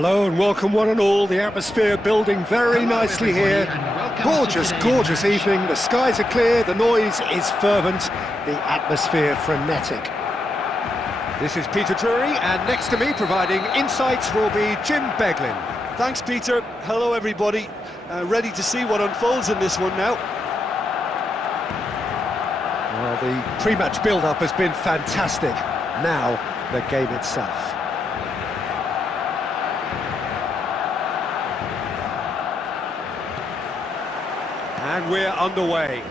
Hello and welcome one and all. The atmosphere building very nicely here. Gorgeous, gorgeous evening. The skies are clear, the noise is fervent, the atmosphere frenetic. This is Peter Drury, and next to me providing insights will be Jim Beglin. Thanks, Peter. Hello, everybody. Ready to see what unfolds in this one now. Well, the pre-match build-up has been fantastic. Now, the game itself. And we're underway.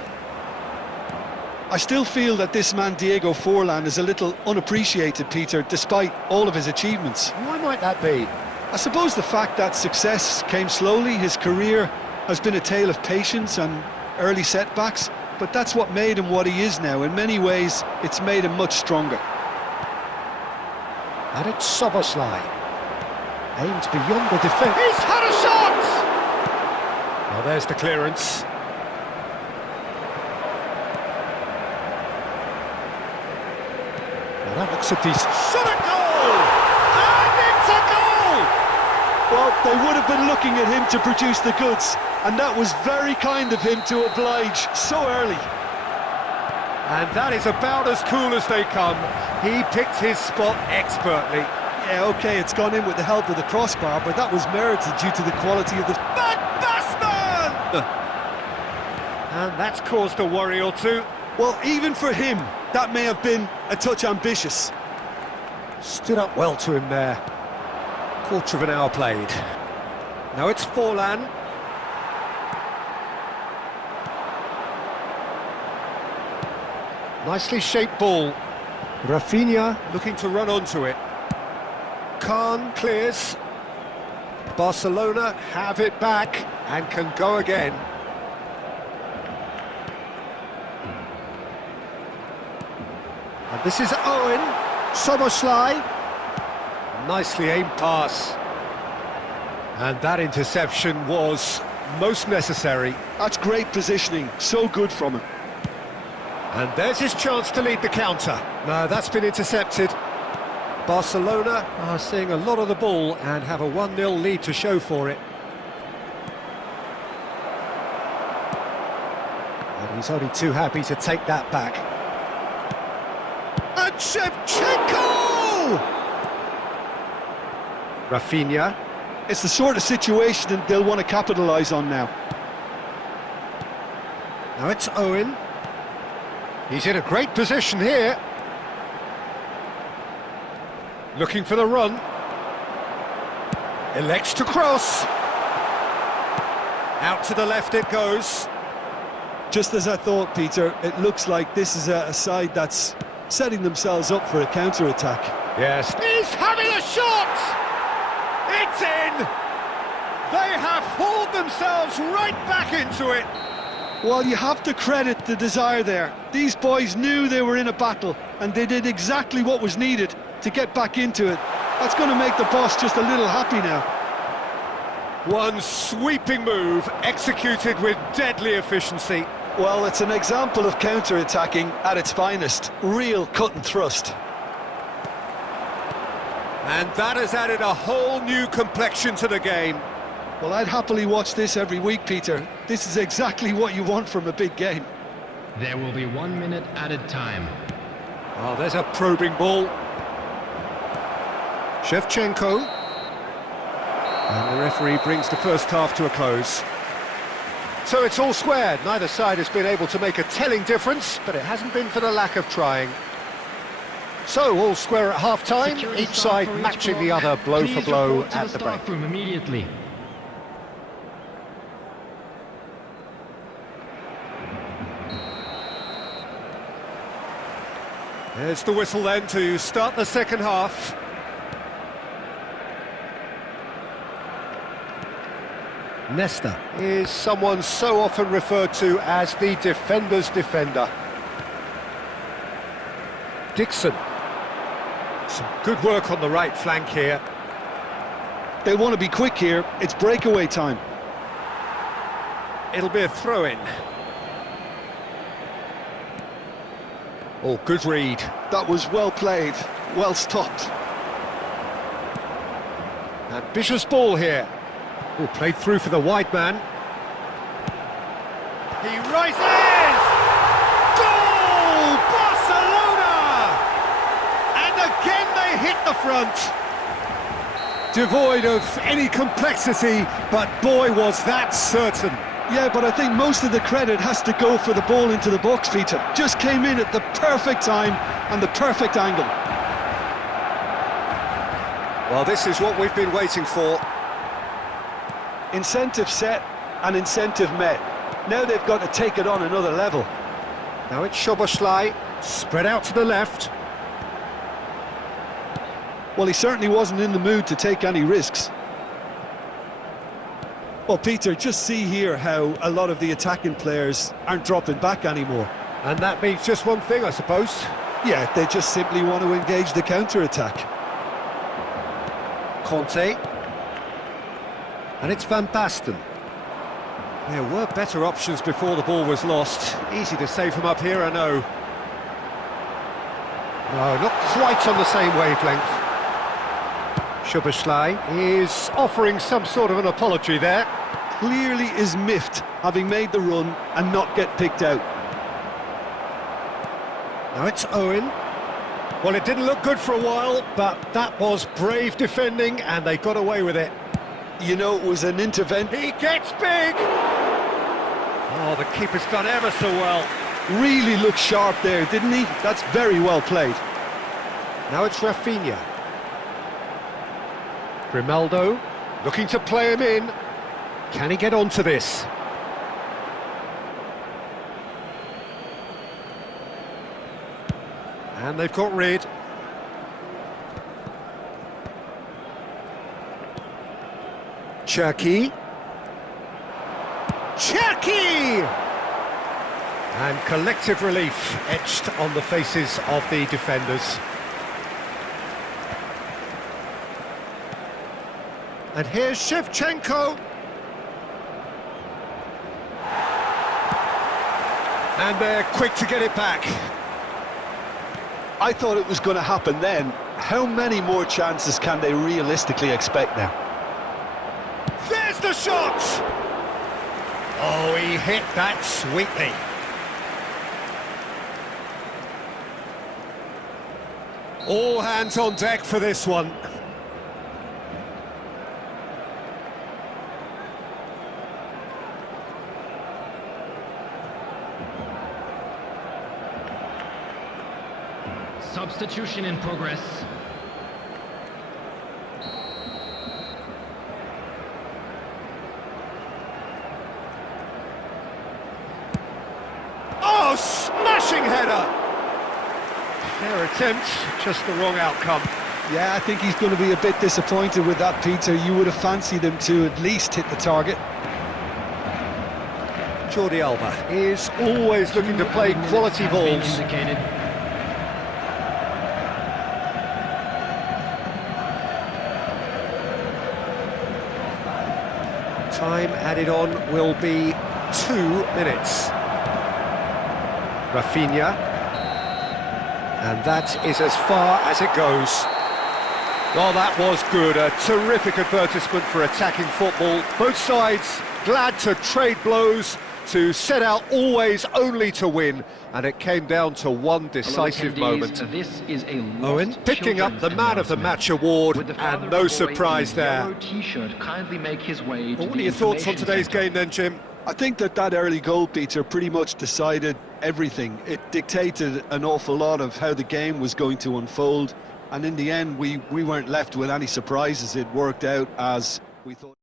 I still feel that this man Diego Forlan is a little unappreciated, Peter, despite all of his achievements. Why might that be? I suppose the fact that success came slowly, his career has been a tale of patience and early setbacks, but that's what made him what he is now. In many ways, it's made him much stronger. And it's Soboslai. Aimed beyond the defence. He's had a shot! Well, there's the clearance. Well, that looks a decent... Shot at goal! And it's a goal! Well, they would have been looking at him to produce the goods, and that was very kind of him to oblige so early. And that is about as cool as they come. He picked his spot expertly. Yeah, OK, it's gone in with the help of the crossbar, but that was merited due to the quality of the... Van Basten! And that's caused a worry or two. Well, even for him, that may have been a touch ambitious. Stood up well to him there. Quarter of an hour played. Now it's Forlan. Nicely shaped ball. Rafinha looking to run onto it. Khan clears. Barcelona have it back and can go again. And this is Owen. Soboslai. Nicely aimed pass. And that interception was most necessary. That's great positioning, so good from him. And there's his chance to lead the counter. No, that's been intercepted. Barcelona are seeing a lot of the ball and have a 1-0 lead to show for it. And he's only too happy to take that back. And Shevchenko! Rafinha. It's the sort of situation that they'll want to capitalise on now. Now it's Owen. He's in a great position here. Looking for the run. Elects to cross. Out to the left it goes. Just as I thought, Peter, it looks like this is a side that's setting themselves up for a counter-attack. Yes. He's having a shot! It's in! They have hauled themselves right back into it. Well, you have to credit the desire there. These boys knew they were in a battle, and they did exactly what was needed to get back into it. That's going to make the boss just a little happy now. One sweeping move, executed with deadly efficiency. Well, it's an example of counter-attacking at its finest. Real cut and thrust. And that has added a whole new complexion to the game. Well, I'd happily watch this every week, Peter. This is exactly what you want from a big game. There will be 1 minute added time. Oh, there's a probing ball. Shevchenko. And the referee brings the first half to a close. So it's all squared. Neither side has been able to make a telling difference, but it hasn't been for the lack of trying. So all square at half-time, each side matching the other blow for blow at the break. Immediately. There's the whistle then to start the second half. Nesta is someone so often referred to as the defender's defender. Dixon. Some good work on the right flank here. They want to be quick here. It's breakaway time. It'll be a throw-in. Oh, good read. That was well played, well stopped. Ambitious ball here. Oh, played through for the wide man. He rises! Goal! Barcelona! And again they hit the front. Devoid of any complexity, but boy was that certain. Yeah, but I think most of the credit has to go for the ball into the box, Peter. Just came in at the perfect time and the perfect angle. Well, this is what we've been waiting for. Incentive set and incentive met. Now they've got to take it on another level. Now it's Szoboszlai, spread out to the left. Well, he certainly wasn't in the mood to take any risks. Well, Peter, just see here how a lot of the attacking players aren't dropping back anymore. And that means just one thing, I suppose. Yeah, they just simply want to engage the counter-attack. Conte. And it's Van Basten. There were better options before the ball was lost. Easy to save from up here, I know. No, not quite on the same wavelength. Szoboszlai is offering some sort of an apology there. Clearly is miffed, having made the run and not get picked out. Now it's Owen. Well, it didn't look good for a while, but that was brave defending, and they got away with it. You know, it was an intervention. He gets big! Oh, the keeper's done ever so well. Really looked sharp there, didn't he? That's very well played. Now it's Rafinha. Grimaldo, looking to play him in. Can he get onto this? And they've got rid. Cherki. And collective relief etched on the faces of the defenders. And here's Shevchenko. And they're quick to get it back. I thought it was going to happen then. How many more chances can they realistically expect now? There's the shot! Oh, he hit that sweetly. All hands on deck for this one. Substitution in progress. Oh, smashing header! Fair attempt, just the wrong outcome. Yeah, I think he's going to be a bit disappointed with that, Peter. You would have fancied him to at least hit the target. Jordi Alba is always looking to play quality balls. Time added on will be 2 minutes. Rafinha. And that is as far as it goes. Well, that was good. A terrific advertisement for attacking football. Both sides glad to trade blows, to set out always only to win. And it came down to one decisive moment. This is a Owen picking up the Man of the Match award, and no surprise there. Kindly make his way to Well, what are your thoughts on today's game then, Jim? I think that early goal, Peter, pretty much decided everything. It dictated an awful lot of how the game was going to unfold, and in the end we weren't left with any surprises. It worked out as we thought.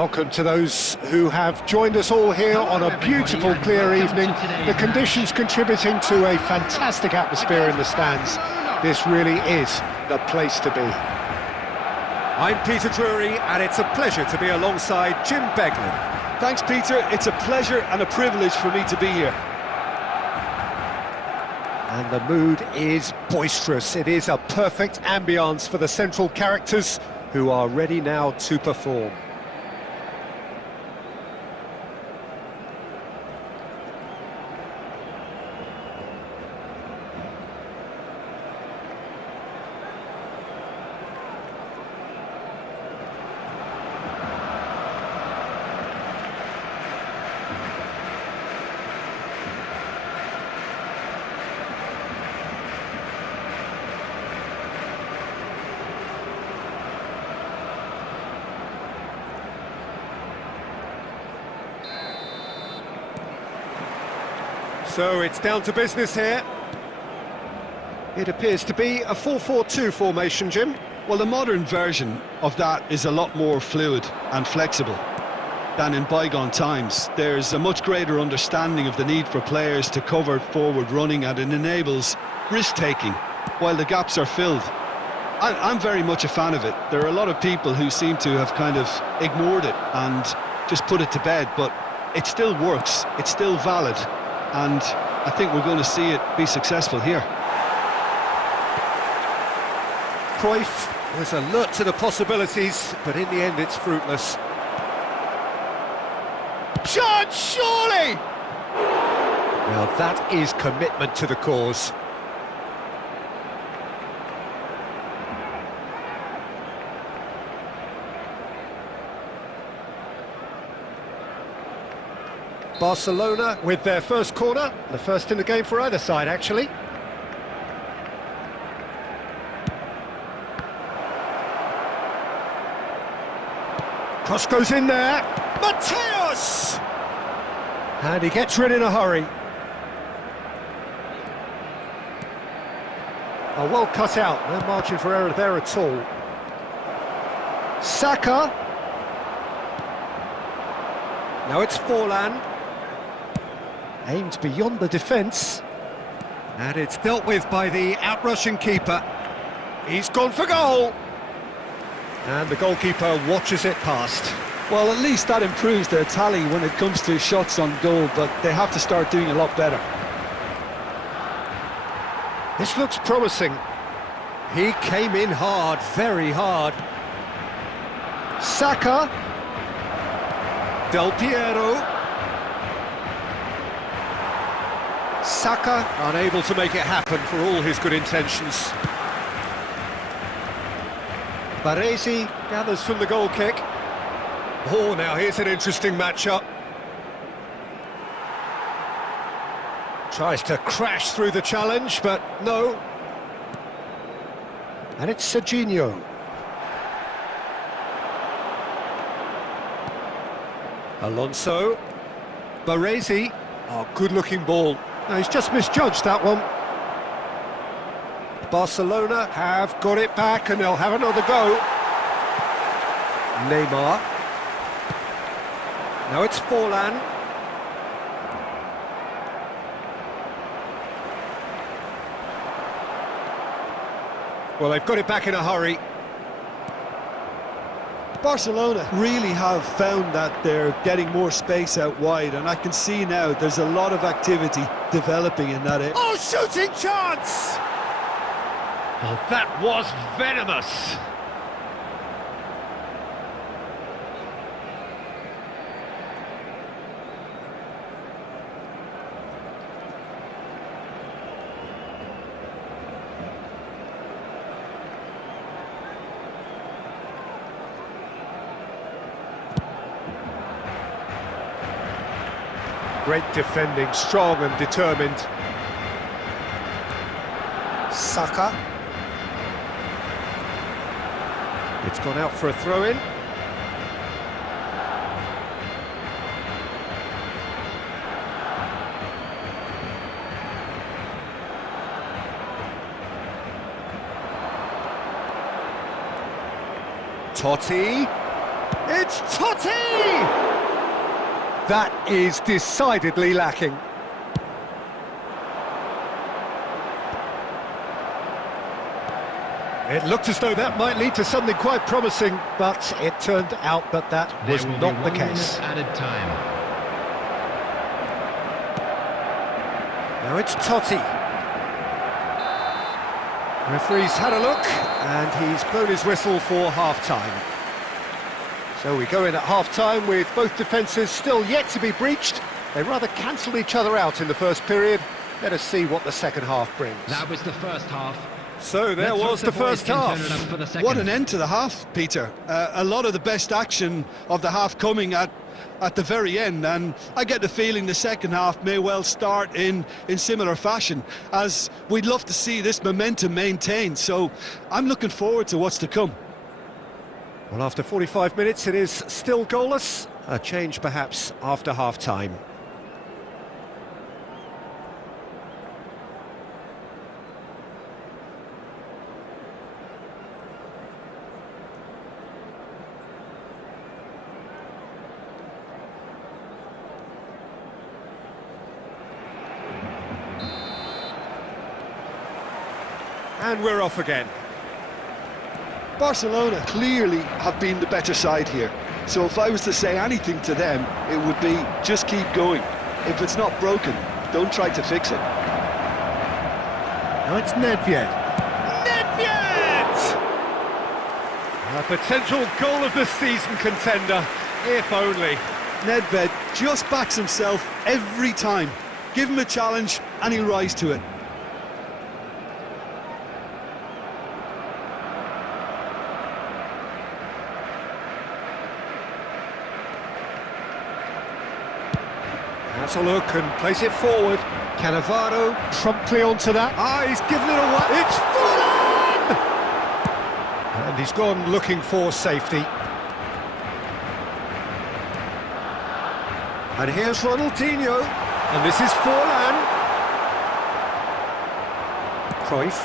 Welcome to those who have joined us all here on a beautiful, clear evening. The conditions contributing to a fantastic atmosphere in the stands. This really is the place to be. I'm Peter Drury, and it's a pleasure to be alongside Jim Beglin. Thanks, Peter. It's a pleasure and a privilege for me to be here. And the mood is boisterous. It is a perfect ambience for the central characters who are ready now to perform. So it's down to business here. It appears to be a 4-4-2 formation, Jim. Well, the modern version of that is a lot more fluid and flexible than in bygone times. There's a much greater understanding of the need for players to cover forward running, and it enables risk-taking while the gaps are filled. I'm very much a fan of it. There are a lot of people who seem to have kind of ignored it and just put it to bed, but it still works, it's still valid, and I think we're going to see it be successful here. Cruyff is alert to the possibilities, but in the end it's fruitless. Shot, surely! Now that is commitment to the cause. Barcelona with their first corner, the first in the game for either side, actually. Cross goes in there, Mateus! And he gets rid in a hurry. Oh, well cut out, no margin for error there at all. Saka. Now it's Forlan. Aimed beyond the defence, and it's dealt with by the out-rushing keeper. He's gone for goal, and the goalkeeper watches it past. Well, at least that improves their tally when it comes to shots on goal, but they have to start doing a lot better. This looks promising. He came in hard, very hard. Saka. Del Piero. Saka unable to make it happen for all his good intentions. Baresi gathers from the goal kick. Oh, now here's an interesting matchup. Tries to crash through the challenge, but no. And it's Serginho. Alonso. Baresi. Oh, good-looking ball. No, he's just misjudged that one. Barcelona have got it back and they'll have another go. Neymar. Now it's Forlan. Well, they've got it back in a hurry. Barcelona really have found that they're getting more space out wide, and I can see now there's a lot of activity developing in that area. Oh, shooting chance! Oh, that was venomous. Great defending, strong and determined. Saka. It's gone out for a throw-in. Totti. It's Totti! That is decidedly lacking. It looked as though that might lead to something quite promising, but it turned out that that was not the case. Added time. Now it's Totti. Referee's had a look, and he's blown his whistle for half-time. So we go in at half-time with both defences still yet to be breached. They rather cancelled each other out in the first period. Let us see what the second half brings. That was the first half. So there was the first half. What an end to the half, Peter. A lot of the best action of the half coming at the very end, and I get the feeling the second half may well start in similar fashion, as we'd love to see this momentum maintained. So I'm looking forward to what's to come. Well, after 45 minutes it is still goalless. A change perhaps after half-time. And we're off again. Barcelona clearly have been the better side here. So if I was to say anything to them, it would be just keep going. If it's not broken, don't try to fix it. Now it's Nedved. Nedved! A potential goal of the season contender, if only. Nedved just backs himself every time. Give him a challenge and he'll rise to it. That's a look and plays it forward. Cannavaro promptly onto that. Ah, he's given it away. It's Forlan! And he's gone looking for safety. And here's Ronaldinho. And this is Forlan. Cruyff.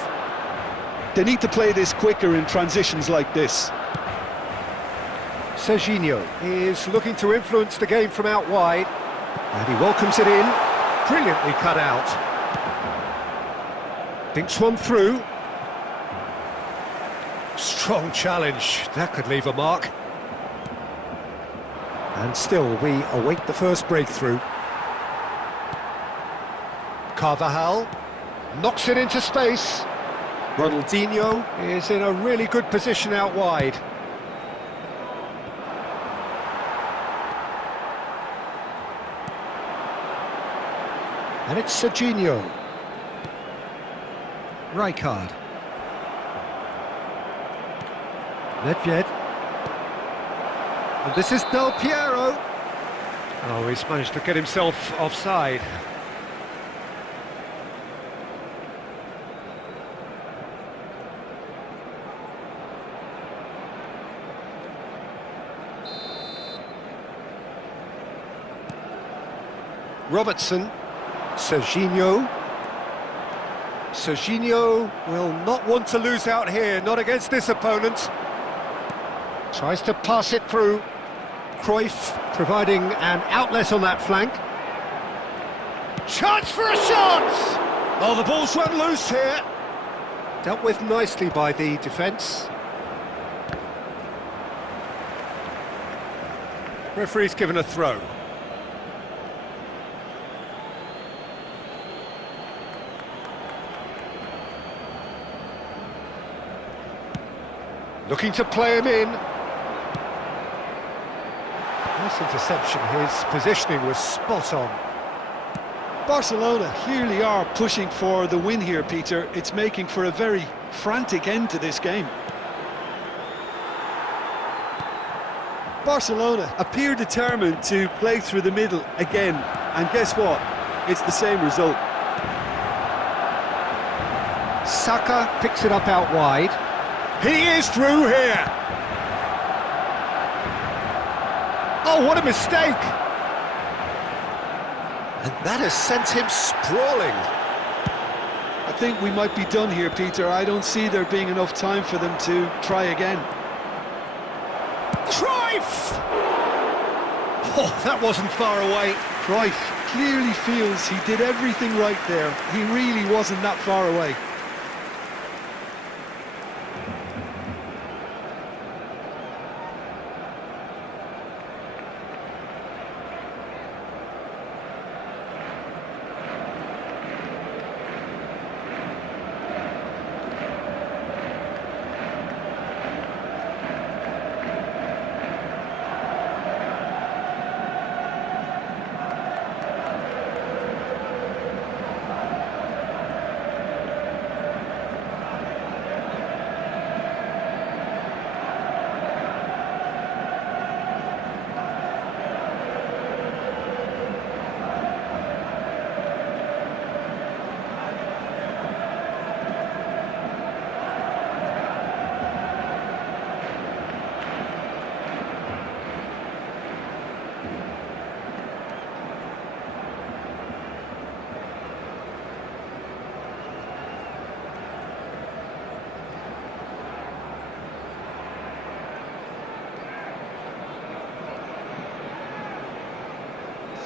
They need to play this quicker in transitions like this. Serginho is looking to influence the game from out wide. And he welcomes it in. Brilliantly cut out. Thinks one through. Strong challenge. That could leave a mark. And still, we await the first breakthrough. Carvajal knocks it into space. Ronaldinho is in a really good position out wide. And it's Serginho. Rijkaard. Nedved. And this is Del Piero. Oh, he's managed to get himself offside. Robertson. Serginho. Serginho will not want to lose out here, not against this opponent. Tries to pass it through. Cruyff providing an outlet on that flank. Chance for a shot! Oh, the ball's run loose here. Dealt with nicely by the defence. Referee's given a throw. Looking to play him in. Nice interception, his positioning was spot on. Barcelona really are pushing for the win here, Peter. It's making for a very frantic end to this game. Barcelona appear determined to play through the middle again, and guess what? It's the same result. Saka picks it up out wide. He is through here. Oh, what a mistake! And that has sent him sprawling. I think we might be done here, Peter. I don't see there being enough time for them to try again. Cruyff! Oh, that wasn't far away. Cruyff clearly feels he did everything right there. He really wasn't that far away.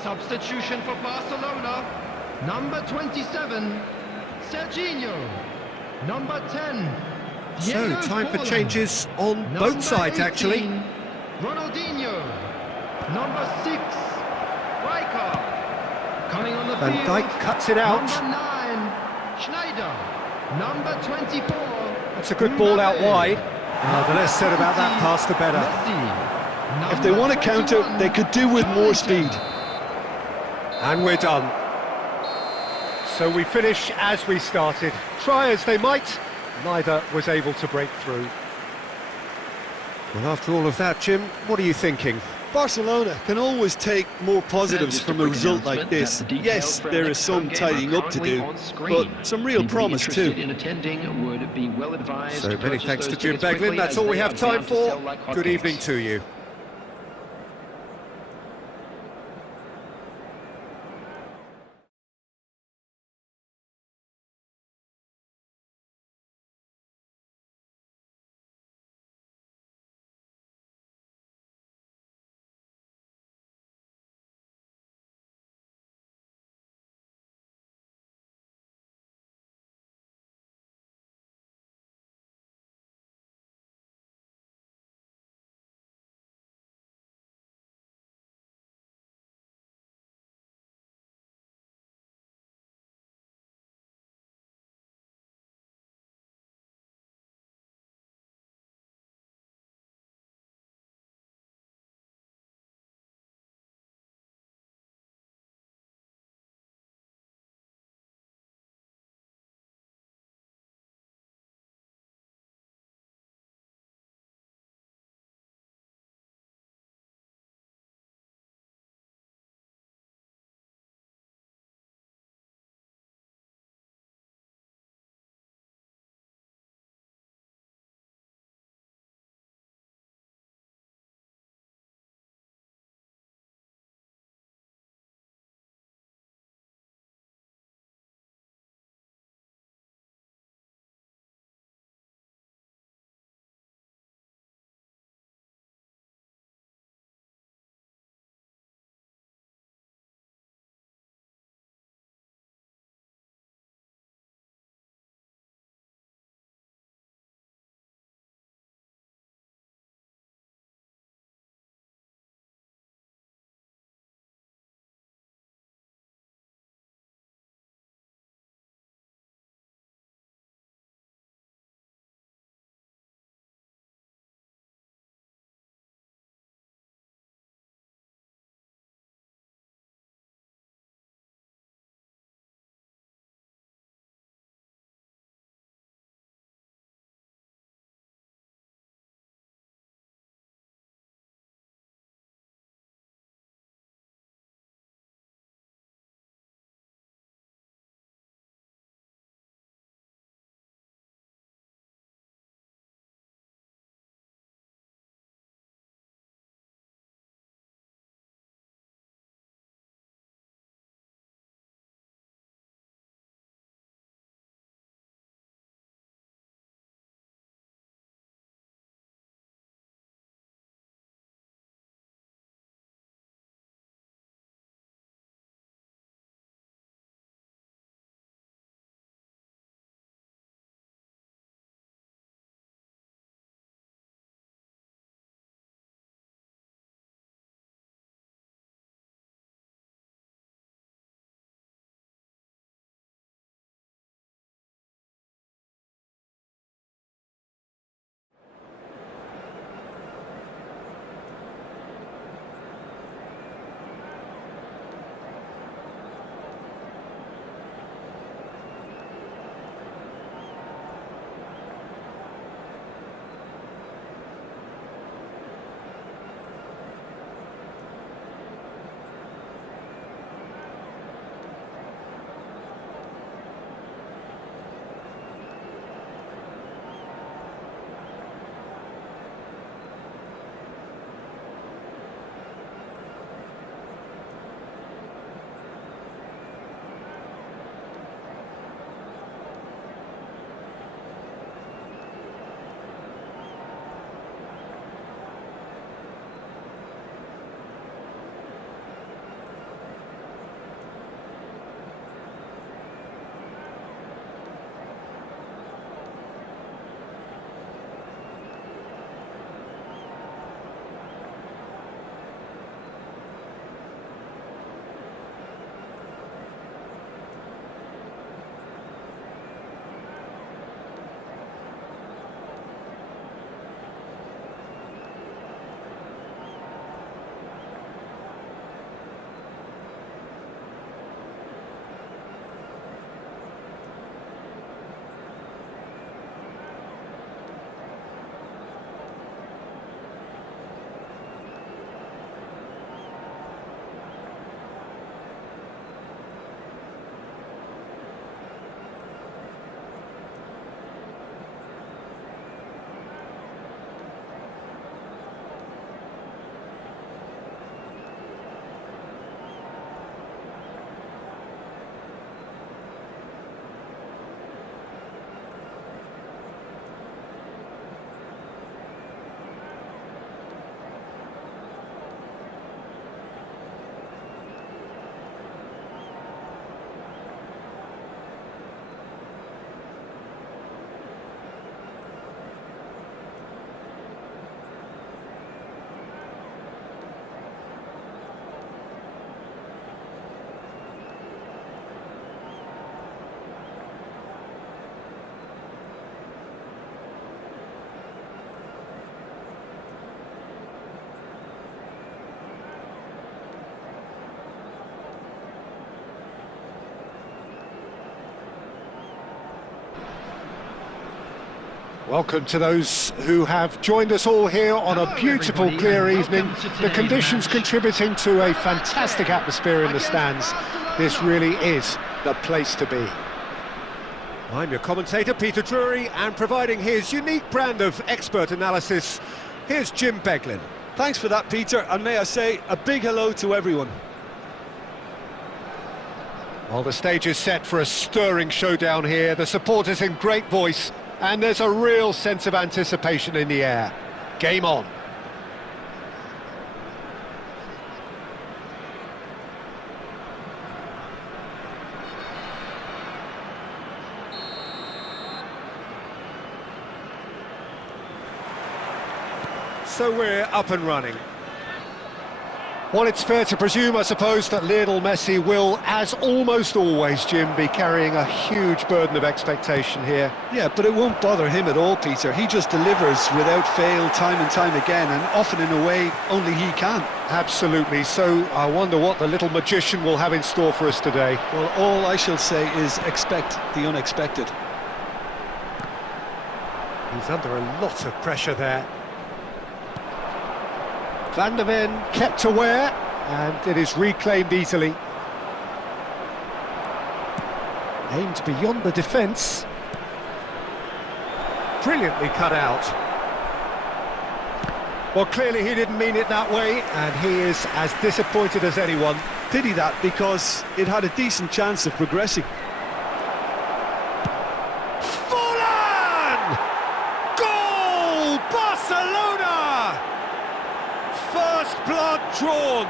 Substitution for Barcelona. Number 27, Serginho. Number 10, So, Diego time for Forlan. changes on Number both sides, 18, actually. Ronaldinho. Number 6, Rijkaard. Coming on the Van field. Dijk cuts it out. Number 9, Schneider. Number 24. That's a good ball out Mbappe. wide. The less said about that pass, the better. Messi. If they want to Number counter, 21, they could do with more Johnson. speed. And we're done. So we finish as we started. Try as they might, neither was able to break through. Well, after all of that, Jim, what are you thinking? Barcelona can always take more positives Just from a quick result like announcement this. that the Yes, details for there our is next some home game tidying are up to currently do, on screen. but some real Anybody promise interested too. in attending would be well advised So to many purchase thanks to those Jim tickets quickly, Beglin. That's as all we they have are time bound to for. sell like Good hotcakes. evening to you. Welcome to those who have joined us all here on a beautiful, everybody, clear and evening. welcome to The today's conditions match. contributing to a fantastic atmosphere in the stands. This really is the place to be. I'm your commentator, Peter Drury, and providing his unique brand of expert analysis, here's Jim Beglin. Thanks for that, Peter, and may I say a big hello to everyone. Well, the stage is set for a stirring showdown here. The supporters in great voice, and there's a real sense of anticipation in the air. Game on. So we're up and running. Well, it's fair to presume, I suppose, that Lionel Messi will, as almost always, Jim, be carrying a huge burden of expectation here. Yeah, but it won't bother him at all, Peter. He just delivers without fail time and time again, and often in a way only he can. Absolutely. So I wonder what the little magician will have in store for us today. Well, all I shall say is expect the unexpected. He's under a lot of pressure there. Van der Ven kept aware, and it is reclaimed easily. Aimed beyond the defence. Brilliantly cut out. Well, clearly he didn't mean it that way, and he is as disappointed as anyone. Pity that, because it had a decent chance of progressing. Goal! Barcelona! First blood drawn.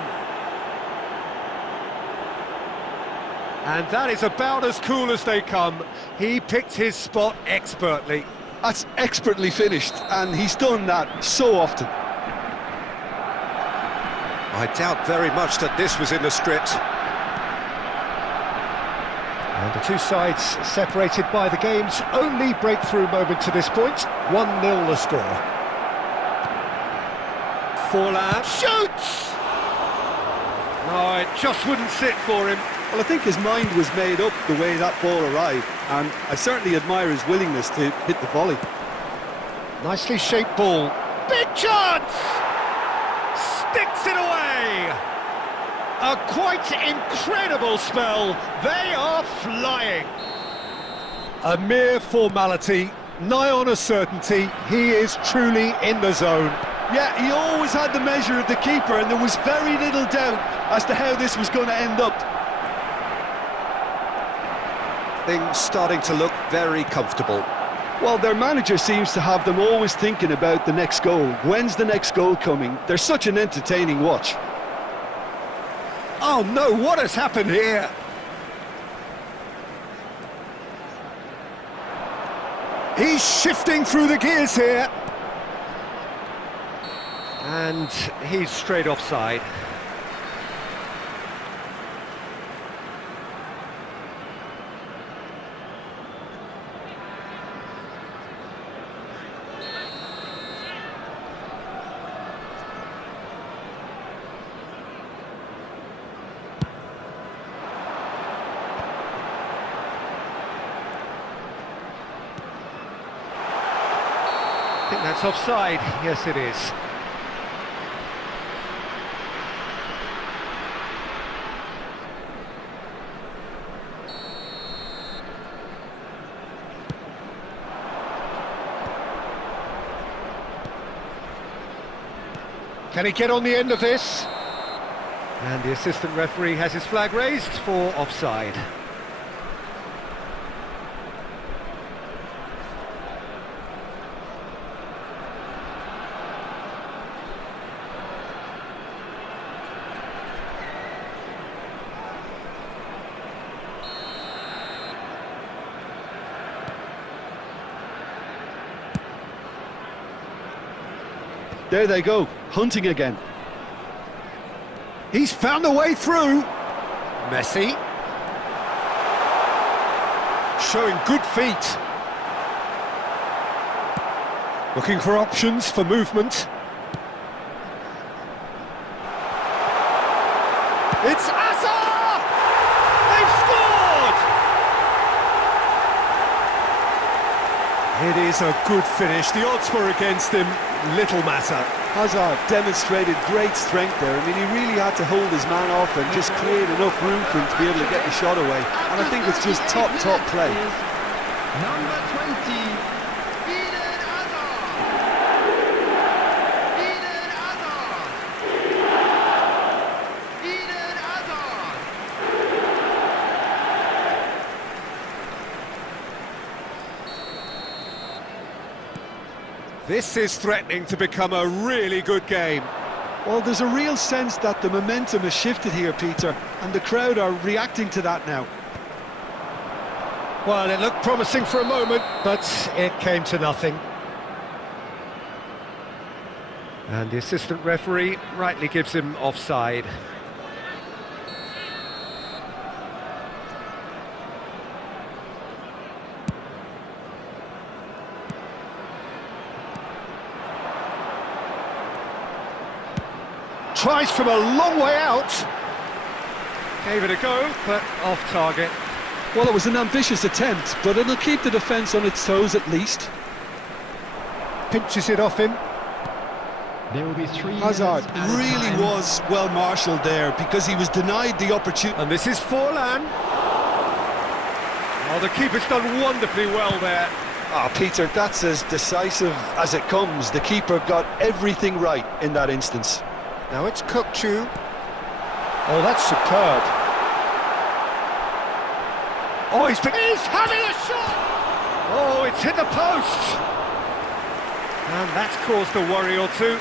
And that is about as cool as they come. He picked his spot expertly. That's expertly finished, and he's done that so often. I doubt very much that this was in the script. And the two sides separated by the game's only breakthrough moment to this point. 1-0 the score. Forlan shoots! No, it just wouldn't sit for him. Well, I think his mind was made up the way that ball arrived, and I certainly admire his willingness to hit the volley. Nicely shaped ball. Big chance! Sticks it away! A quite incredible spell. They are flying. A mere formality, nigh on a certainty. He is truly in the zone. Yeah, he always had the measure of the keeper, and there was very little doubt as to how this was going to end up. Things starting to look very comfortable. Well, their manager seems to have them always thinking about the next goal. When's the next goal coming? They're such an entertaining watch. Oh no, what has happened here? He's shifting through the gears here. And he's straight offside. I think that's offside. Yes, it is. Can he get on the end of this? And the assistant referee has his flag raised for offside. There they go, hunting again. He's found a way through. Messi. Showing good feet. Looking for options for movement. It's Hazard! They've scored! It is a good finish. The odds were against him, little matter. Hazard demonstrated great strength there. I mean, he really had to hold his man off and just create enough room for him to be able to get the shot away. And I think it's just top play. Number 20, Eden Hazard. Eden Hazard. Eden Hazard. This is threatening to become a really good game. Well, there's a real sense that the momentum has shifted here, Peter, and the crowd are reacting to that now. Well, it looked promising for a moment, but it came to nothing. And the assistant referee rightly gives him offside. Tries from a long way out. Gave it a go, but off target. Well, it was an ambitious attempt, but it'll keep the defence on its toes at least. Pinches it off him. There will be 3 Hazard minutes at a really time. was well marshalled there because he was denied the opportunity. And this is Forlan. Oh, the keeper's done wonderfully well there. Ah, Peter, that's as decisive as it comes. The keeper got everything right in that instance. Now it's Kukçu. Oh, that's superb. Oh, he's having a shot! Oh, it's hit the post! And that's caused a worry or two.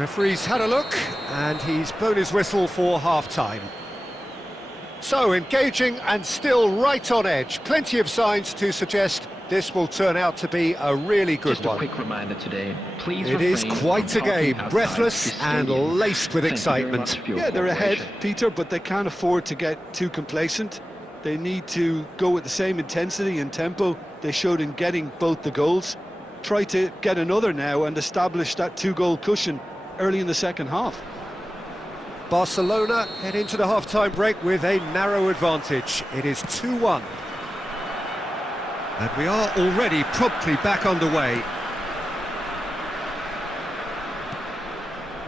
Referee's had a look, and he's blown his whistle for half-time. So, engaging and still right on edge. Plenty of signs to suggest this will turn out to be a really good Just a one. quick reminder today, please It is refrain quite from a game, talking outside breathless this and stadium. laced with Thank you very excitement. much for your Yeah, they're ahead, cooperation. Peter, but they can't afford to get too complacent. They need to go with the same intensity and tempo they showed in getting both the goals. Try to get another now and establish that 2-goal cushion early in the second half. Barcelona head into the half-time break with a narrow advantage. It is 2-1. And we are already promptly back underway.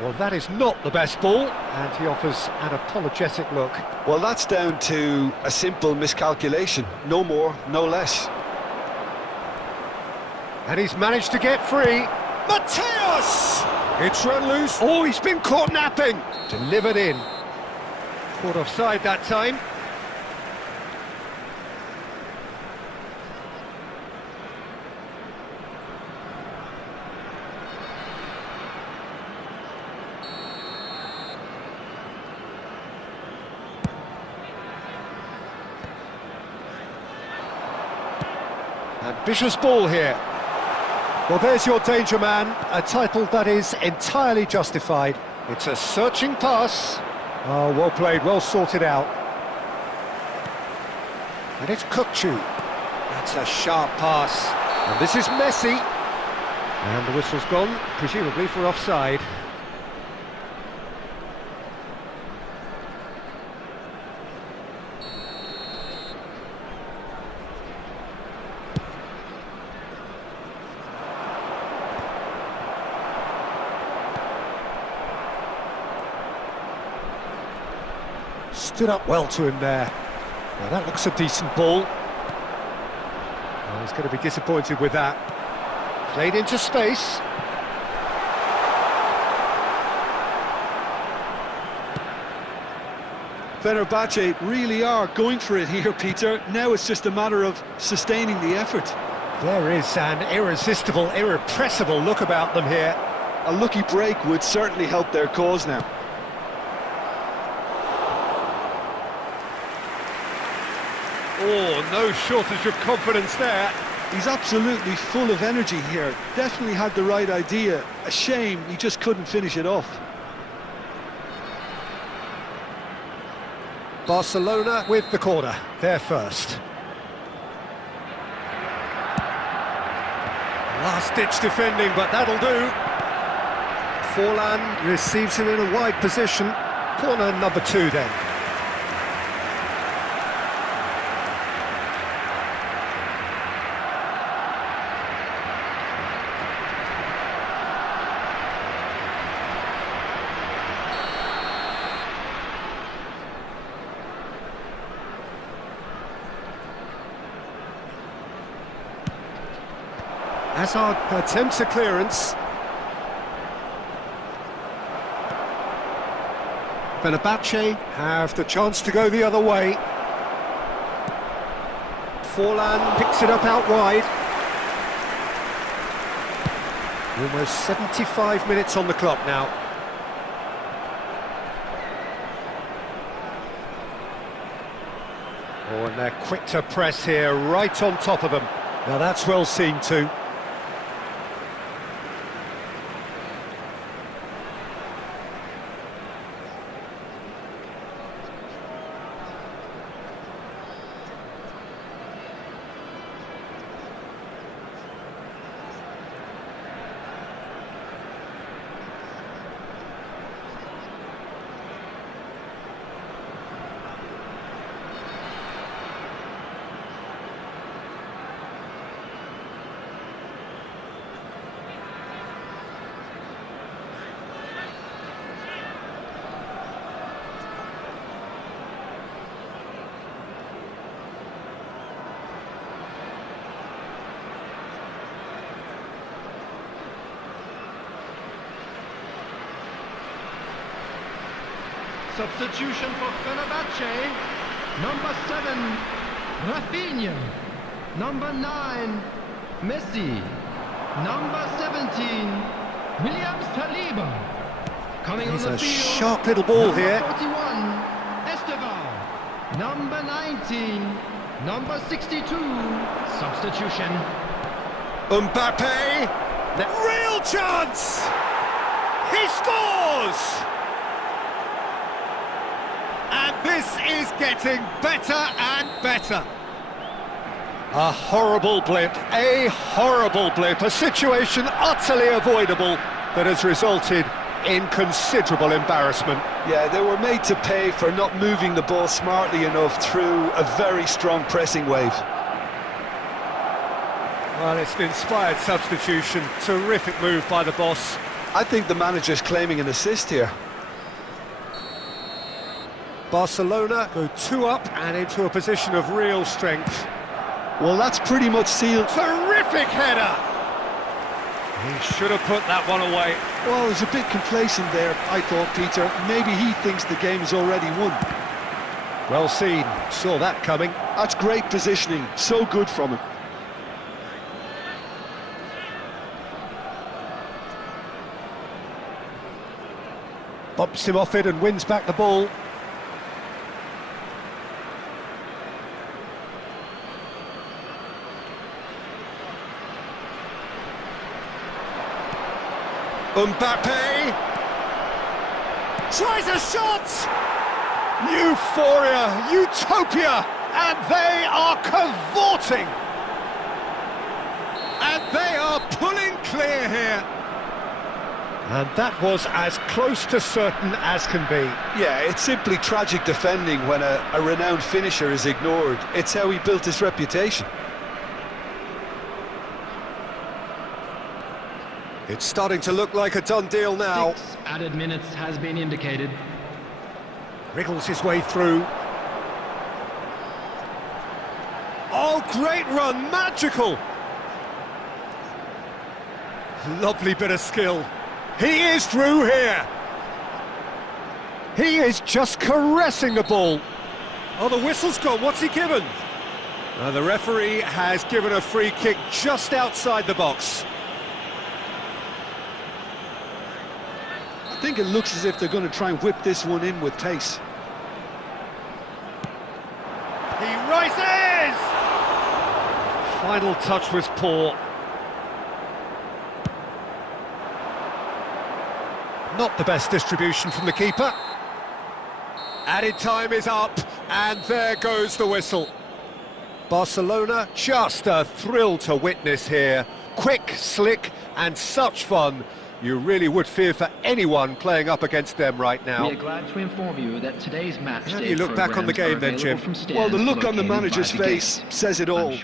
Well, that is not the best ball, and he offers an apologetic look. Well, that's down to a simple miscalculation. No more, no less. And he's managed to get free. Mateus! It's run loose. Oh, he's been caught napping. Delivered in. Caught offside that time. Ambitious ball here. Well, there's your danger man, a title that is entirely justified. It's a searching pass. Oh, well played, well sorted out. And it's Kukçu. That's a sharp pass. And this is Messi. And the whistle's gone, presumably for offside. Stood up well to him there. Now that looks a decent ball. Oh, he's going to be disappointed with that. Played into space. Fenerbahce really are going for it here, Peter. Now it's just a matter of sustaining the effort. There is an irresistible, irrepressible look about them here. A lucky break would certainly help their cause now. Oh, no shortage of confidence there. He's absolutely full of energy here. Definitely had the right idea. A shame he just couldn't finish it off. Barcelona with the corner, they're first. Last-ditch defending, but that'll do. Forlan receives him in a wide position. Corner number 2 then. Hazard attempts a clearance. Fenerbahce have the chance to go the other way. Forlan picks it up out wide. Almost 75 minutes on the clock now. Oh, and they're quick to press here, right on top of them. Now that's well seen too. Substitution for Fenerbahce. Number 7, Rafinha. Number 9, Messi. Number 17, Williams Saliba. Coming He's on the a field. sharp little ball number here. 41, Esteval. Number 19, number 62. Substitution. Mbappe, real chance! He scores! And this is getting better and better. A horrible blip, a situation utterly avoidable that has resulted in considerable embarrassment. Yeah, they were made to pay for not moving the ball smartly enough through a very strong pressing wave. Well, it's an inspired substitution, terrific move by the boss. I think the manager's claiming an assist here. Barcelona go 2 up and into a position of real strength. Well, that's pretty much sealed. Terrific header! He should have put that one away. Well, it was a bit complacent there, I thought, Peter. Maybe he thinks the game is already won. Well seen, saw that coming. That's great positioning, so good from him. Bumps him off it and wins back the ball. Mbappe tries a shot! Euphoria, utopia, and they are cavorting! And they are pulling clear here. And that was as close to certain as can be. Yeah, it's simply tragic defending when a renowned finisher is ignored. It's how he built his reputation. It's starting to look like a done deal now. 6 added minutes has been indicated. Wriggles his way through. Oh, great run, magical! Lovely bit of skill. He is through here. He is just caressing the ball. Oh, the whistle's gone, what's he given? The referee has given a free kick just outside the box. I think it looks as if they're going to try and whip this one in with pace. He rises! Final touch was poor. Not the best distribution from the keeper. Added time is up, and there goes the whistle. Barcelona, just a thrill to witness here. Quick, slick, and such fun. You really would fear for anyone playing up against them right now. We are glad to inform you that today's match. How do you look back on the game then, Jim? Well, the look on the manager's face says it all.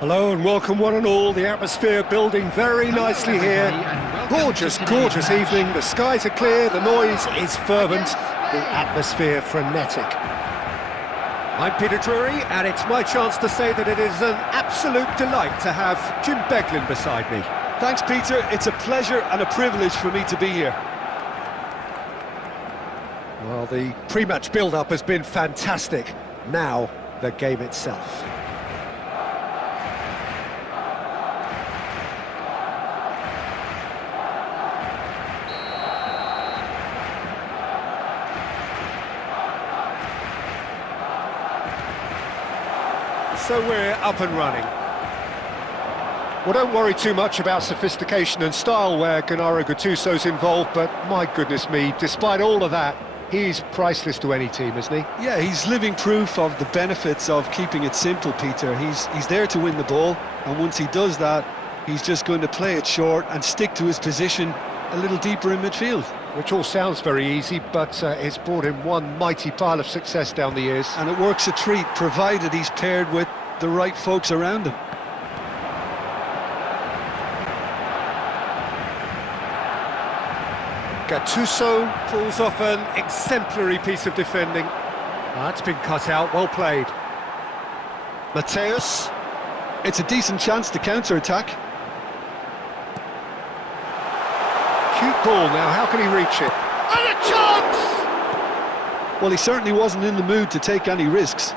Hello and welcome one and all. The atmosphere building very nicely here. Gorgeous, gorgeous evening. The skies are clear, the noise is fervent, the atmosphere frenetic. I'm Peter Drury, and it's my chance to say that it is an absolute delight to have Jim Beglin beside me. Thanks, Peter. It's a pleasure and a privilege for me to be here. Well, the pre-match build-up has been fantastic. Now, the game itself. So we're up and running. Well, don't worry too much about sophistication and style where Gennaro Gattuso's involved, but my goodness me, despite all of that, he's priceless to any team, isn't he? Yeah, he's living proof of the benefits of keeping it simple, Peter. He's there to win the ball, and once he does that, he's just going to play it short and stick to his position a little deeper in midfield. Which all sounds very easy, but it's brought him one mighty pile of success down the years. And it works a treat, provided he's paired with the right folks around him. Gattuso pulls off an exemplary piece of defending. That's been cut out, well played. Mateus. It's a decent chance to counter-attack. Cute ball now, how can he reach it? And a chance! Well, he certainly wasn't in the mood to take any risks.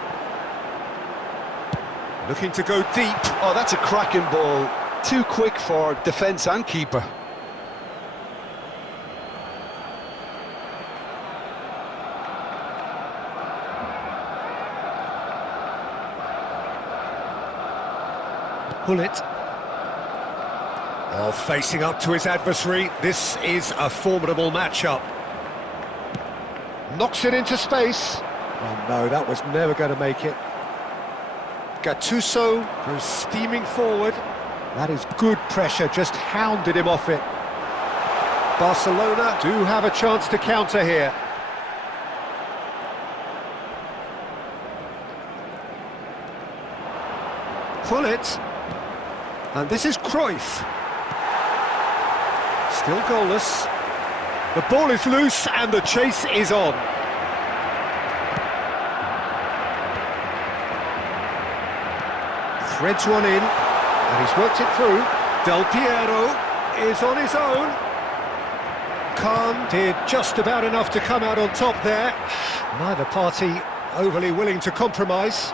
Looking to go deep. Oh, that's a cracking ball. Too quick for defence and keeper. Pull it. Oh, facing up to his adversary. This is a formidable matchup. Knocks it into space. Oh no, that was never going to make it. Gattuso goes steaming forward. That is good pressure, just hounded him off it. Barcelona do have a chance to counter here. Pull it. And this is Cruyff. Still goalless. The ball is loose and the chase is on. Threads one in, and he's worked it through. Del Piero is on his own. Khan did just about enough to come out on top there. Neither party overly willing to compromise.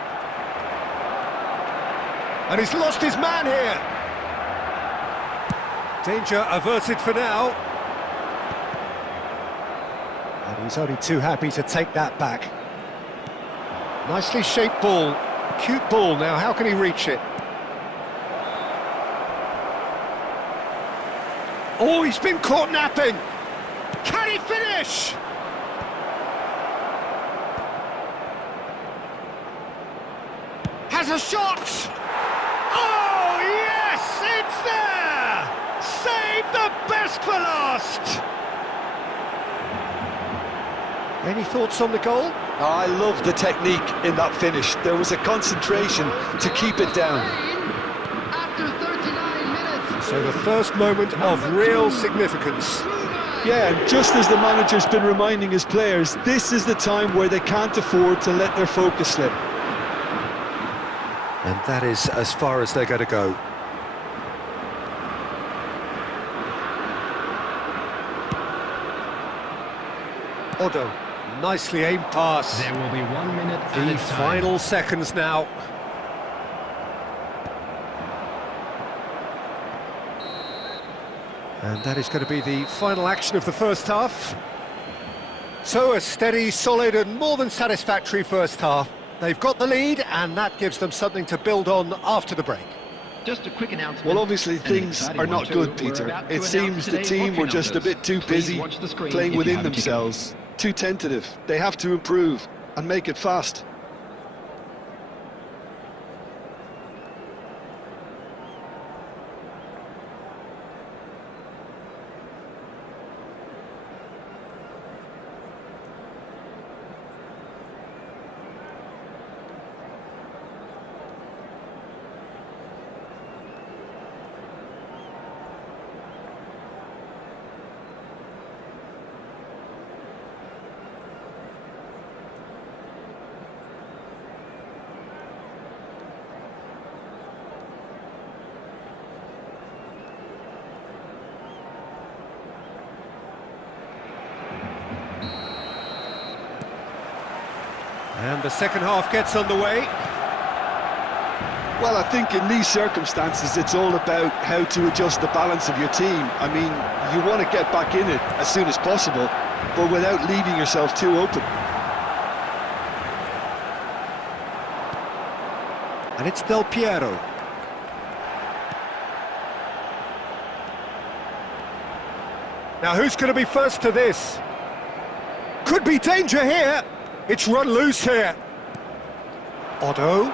And he's lost his man here. Danger averted for now. And he's only too happy to take that back. Nicely shaped ball. Cute ball now, how can he reach it? Oh, he's been caught napping! Can he finish? Has a shot! Oh, yes, it's there! Save the best for last! Any thoughts on the goal? I love the technique in that finish. There was a concentration to keep it down. After 39 minutes. So the first moment of real significance. Yeah, and just as the manager's been reminding his players, this is the time where they can't afford to let their focus slip. And that is as far as they're going to go. Odo, nicely aimed pass. There will be 1 minute The added time. final seconds now. And that is going to be the final action of the first half. So a steady, solid and more than satisfactory first half. They've got the lead and that gives them something to build on after the break. Just a quick announcement. Well, obviously And an things exciting are one not too. good, We're Peter. about to It announce seems the today's team were booking just a numbers. bit too Please busy watch the screen playing if you within have a ticket. themselves, too tentative. They have to improve and make it fast. And the second half gets underway. Well, I think in these circumstances, it's all about how to adjust the balance of your team. I mean, you want to get back in it as soon as possible, but without leaving yourself too open. And it's Del Piero. Now who's going to be first to this? Could be danger here. It's run loose here. Otto.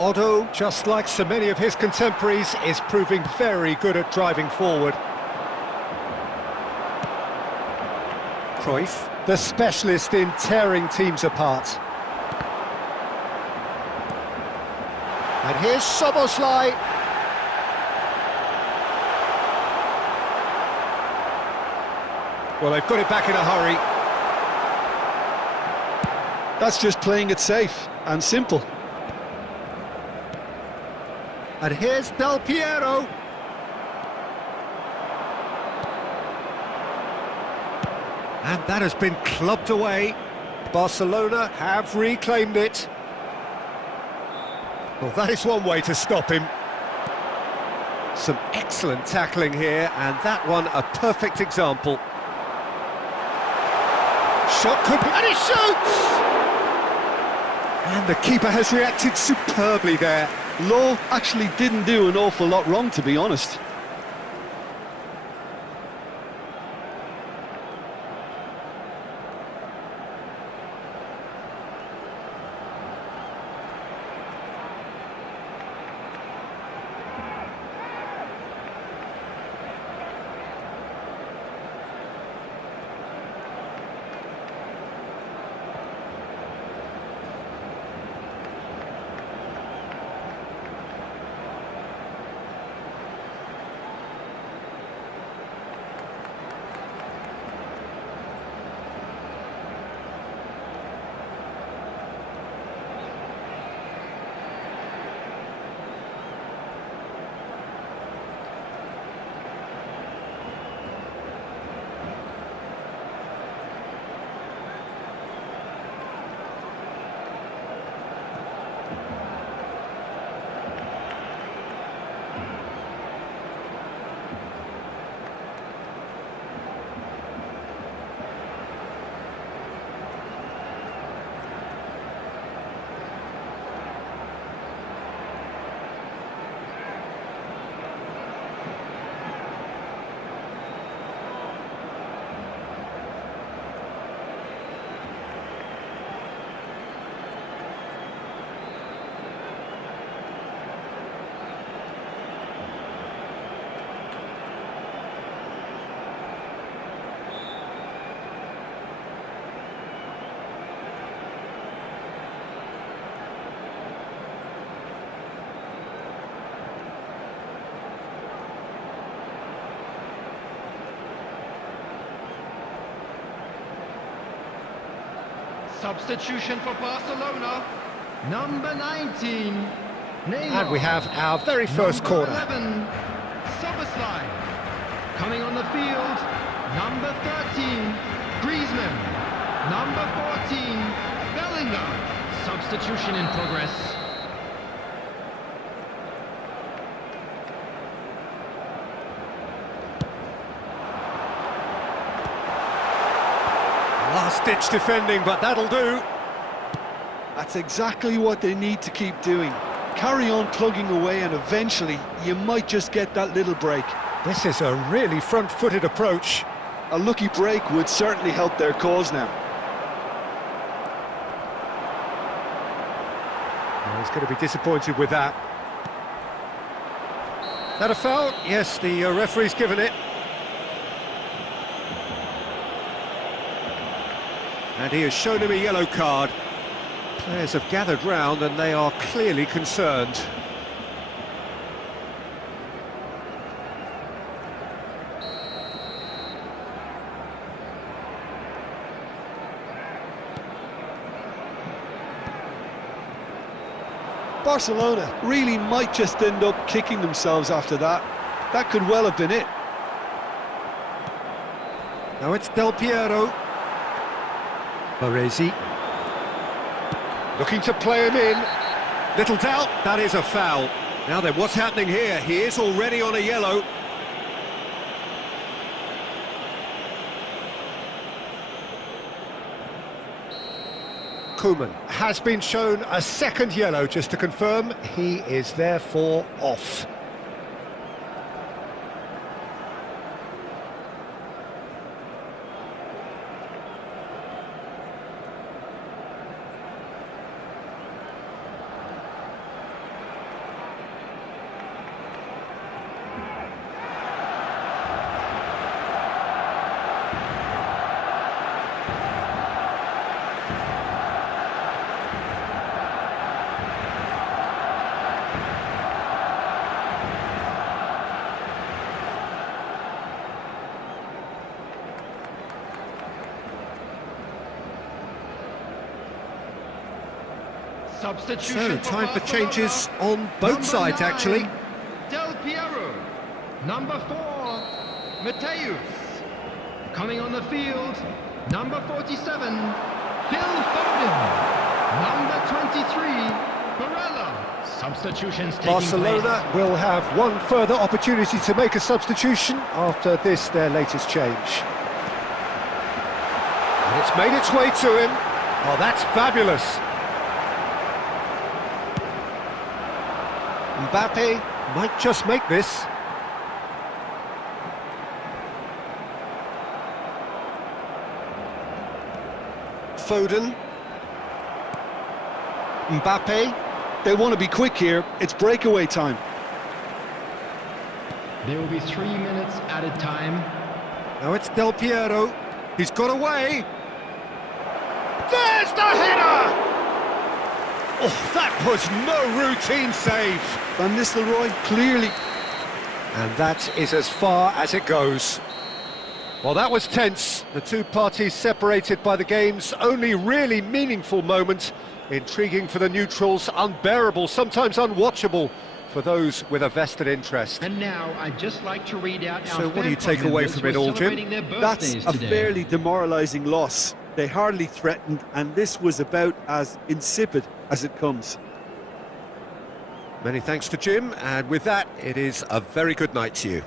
Otto, just like so many of his contemporaries, is proving very good at driving forward. Cruyff, the specialist in tearing teams apart. And here's Szoboszlai. Well, they've got it back in a hurry. That's just playing it safe and simple. And here's Del Piero. And that has been clubbed away. Barcelona have reclaimed it. Well, that is one way to stop him. Some excellent tackling here, and that one a perfect example. Shot could be... and he shoots! And the keeper has reacted superbly there. Law actually didn't do an awful lot wrong, to be honest. Substitution for Barcelona. Number 19. And we have our very first Number corner. 11. Szoboszlai. Coming on the field. Number 13. Griezmann. Number 14. Bellingham. Substitution in progress. Last-ditch defending, but that'll do. That's exactly what they need to keep doing. Carry on plugging away, and eventually you might just get that little break. This is a really front-footed approach. A lucky break would certainly help their cause now. Oh, he's going to be disappointed with that. That a foul? Yes, the referee's given it. And he has shown him a yellow card. Players have gathered round and they are clearly concerned. Barcelona really might just end up kicking themselves after that. That could well have been it. Now it's Del Piero. Baresi. Looking to play him in. Little doubt, that is a foul. Now then, what's happening here? He is already on a yellow. Koeman has been shown a second yellow, just to confirm. He is therefore off. Substitution So, time for Barcelona. changes on both sides, actually. Del Piero. Number 4, Mateus. Coming on the field, number 47, Phil Foden. Number 23, Barella. Substitutions taking Barcelona place. will have one further opportunity to make a substitution after this, their latest change. And it's made its way to him. Oh, that's fabulous. Mbappe might just make this. Foden. Mbappe. They want to be quick here. It's breakaway time. There will be 3 minutes added time. Now it's Del Piero. He's got away. There's the header! Oh, that was no routine save. Van Nistelrooy clearly... And that is as far as it goes. Well, that was tense. The two parties separated by the game's only really meaningful moment. Intriguing for the neutrals, unbearable, sometimes unwatchable for those with a vested interest. And now I'd just like to read out our So what do you fan take away members from who it are all, Jim? celebrating their That's birthdays a today. fairly demoralising loss. They hardly threatened, and this was about as insipid as it comes. Many thanks to Jim, and with that, it is a very good night to you.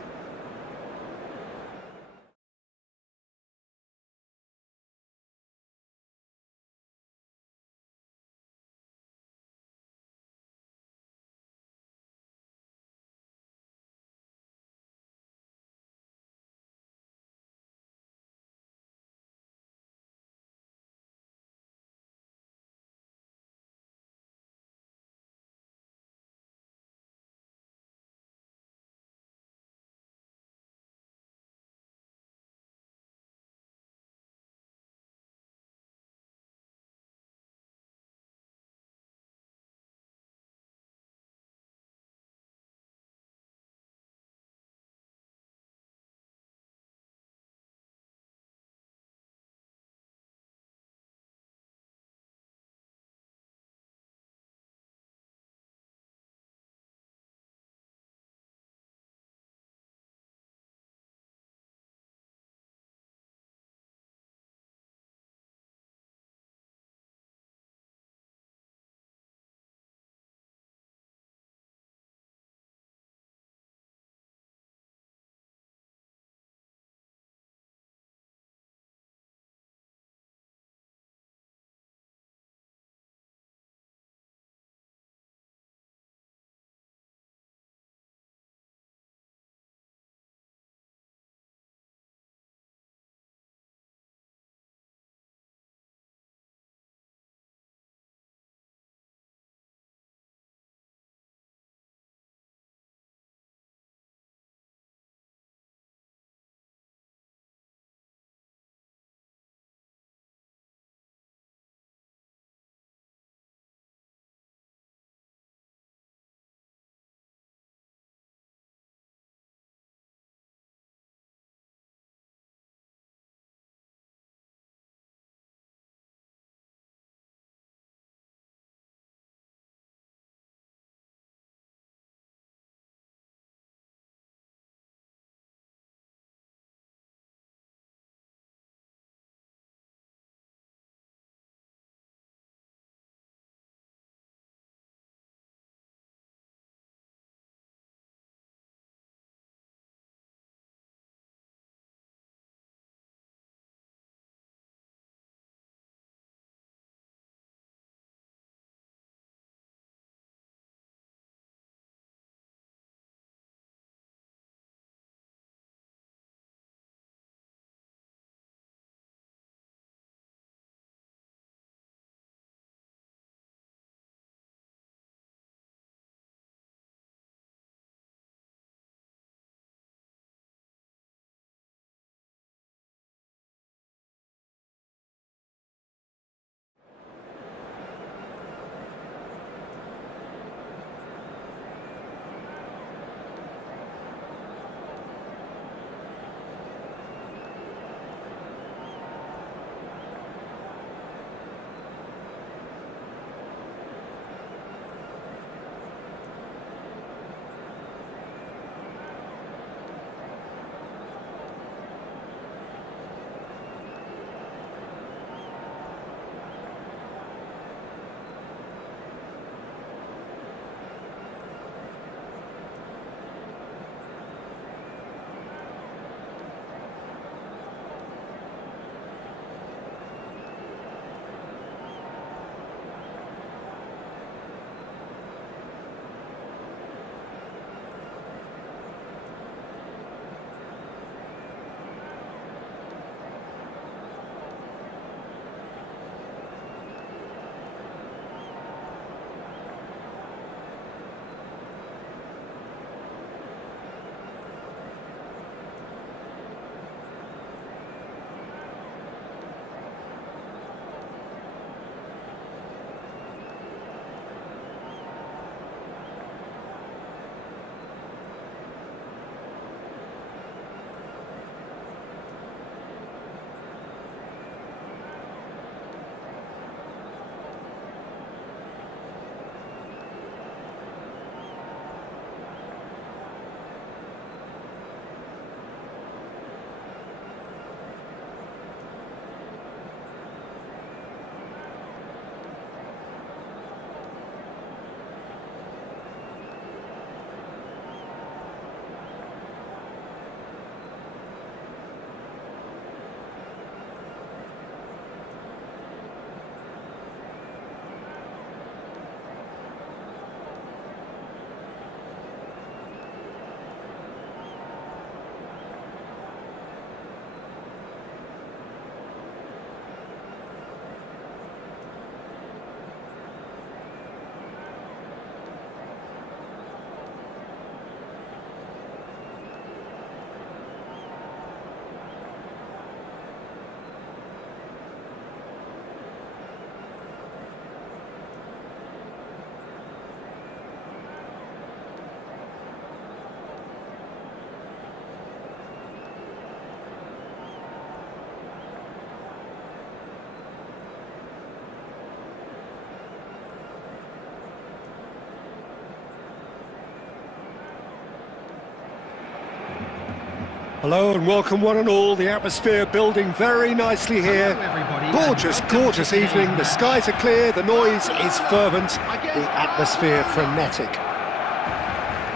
Hello and welcome one and all. The atmosphere building very nicely here. Hello, everybody. Gorgeous, gorgeous evening. The skies are clear, the noise is fervent, the atmosphere frenetic.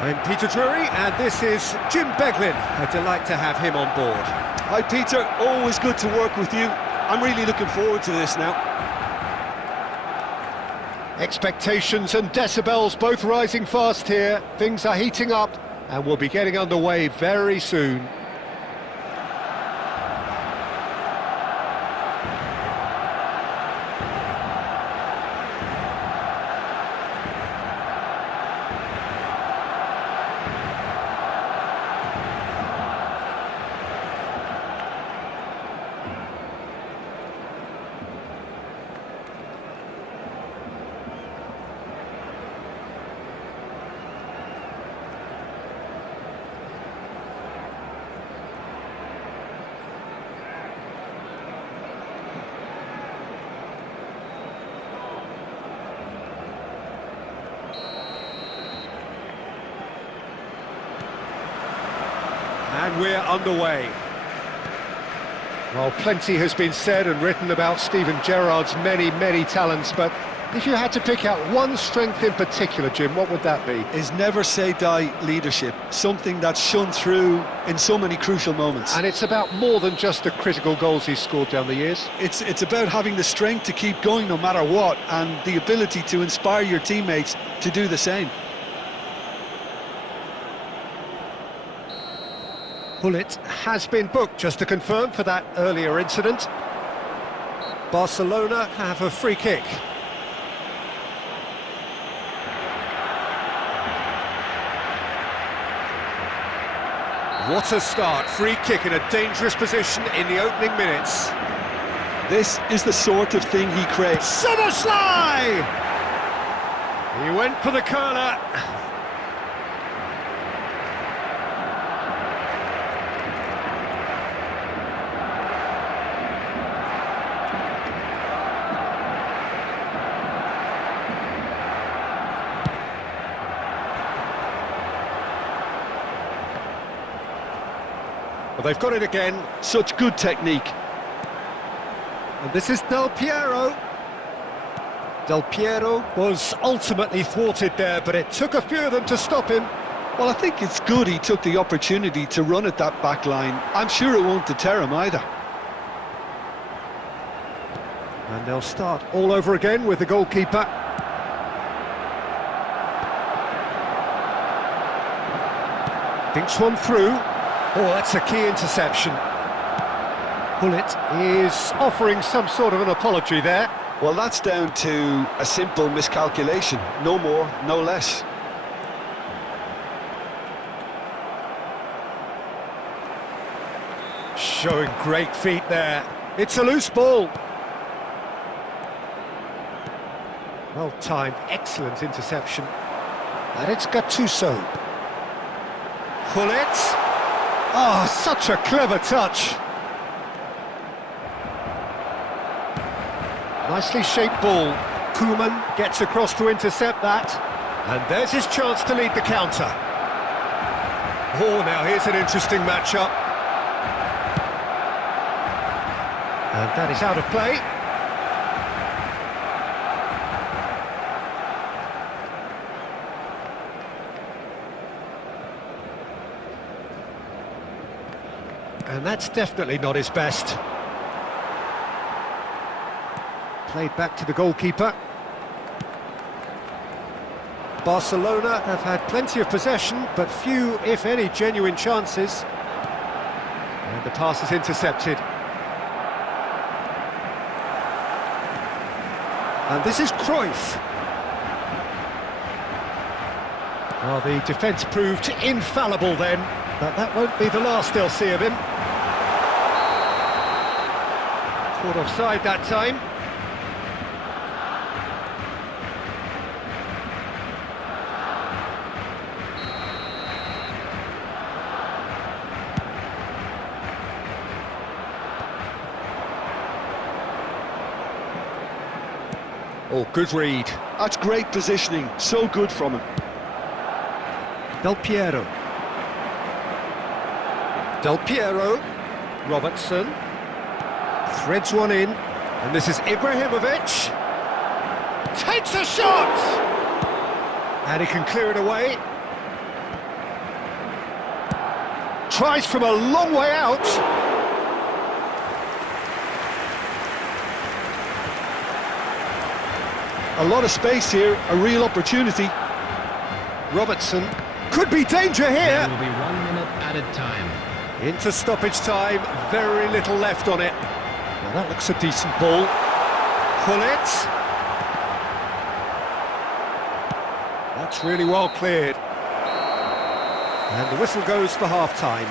I'm Peter Drury and this is Jim Beglin. A delight to have him on board. Hi Peter, always good to work with you. I'm really looking forward to this now. Expectations and decibels both rising fast here. Things are heating up and we'll be getting underway very soon. And we're underway. Well, plenty has been said and written about Steven Gerrard's many, many talents, but if you had to pick out one strength in particular, Jim, what would that be? His never-say-die leadership, something that's shone through in so many crucial moments. And it's about more than just the critical goals he's scored down the years. It's about having the strength to keep going no matter what, and the ability to inspire your teammates to do the same. Bullet has been booked, just to confirm, for that earlier incident. Barcelona have a free kick. What a start, free kick in a dangerous position in the opening minutes. This is the sort of thing he creates. Soboslai! He went for the curler. Well, they've got it again. Such good technique. And this is Del Piero. Del Piero was ultimately thwarted there, but it took a few of them to stop him. Well, I think it's good he took the opportunity to run at that back line. I'm sure it won't deter him either. And they'll start all over again with the goalkeeper. Thinks one through. Oh, that's a key interception. Bullet is offering some sort of an apology there. Well, that's down to a simple miscalculation. No more, no less. Showing great feet there. It's a loose ball. Well timed, excellent interception. And it's Gattuso. Bullet. Oh, such a clever touch. Nicely shaped ball. Koeman gets across to intercept that. And there's his chance to lead the counter. Oh, now here's an interesting matchup. And that is out of play. And that's definitely not his best. Played back to the goalkeeper. Barcelona have had plenty of possession, but few, if any, genuine chances. And the pass is intercepted. And this is Cruyff. Well, the defence proved infallible then, but that won't be the last they'll see of him. Caught offside that time. Oh, good read. That's great positioning, so good from him. Del Piero. Del Piero, Robertson, threads one in, and this is Ibrahimovic, takes a shot, and he can clear it away, tries from a long way out, a lot of space here, a real opportunity. Robertson, could be danger here. There will be 1 minute added time. Into stoppage time, very little left on it. Well, that looks a decent ball. Pull it. That's really well cleared. And the whistle goes for half-time.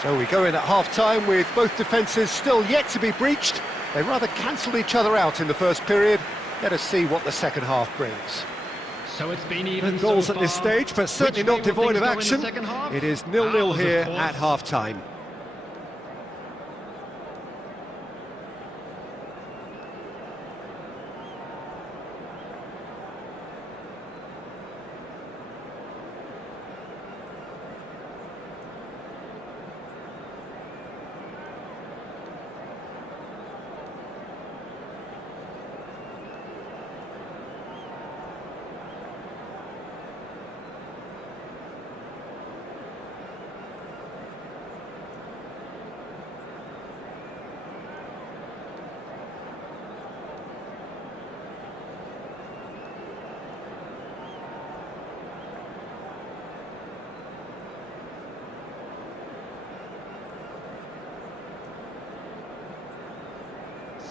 So we go in at half-time with both defences still yet to be breached. They rather cancelled each other out in the first period. Let us see what the second half brings. So it's been even Goals so at this far. stage, but certainly Which way not will devoid things of go in the action. second half? It is 0-0 Ours, of here course. at half-time.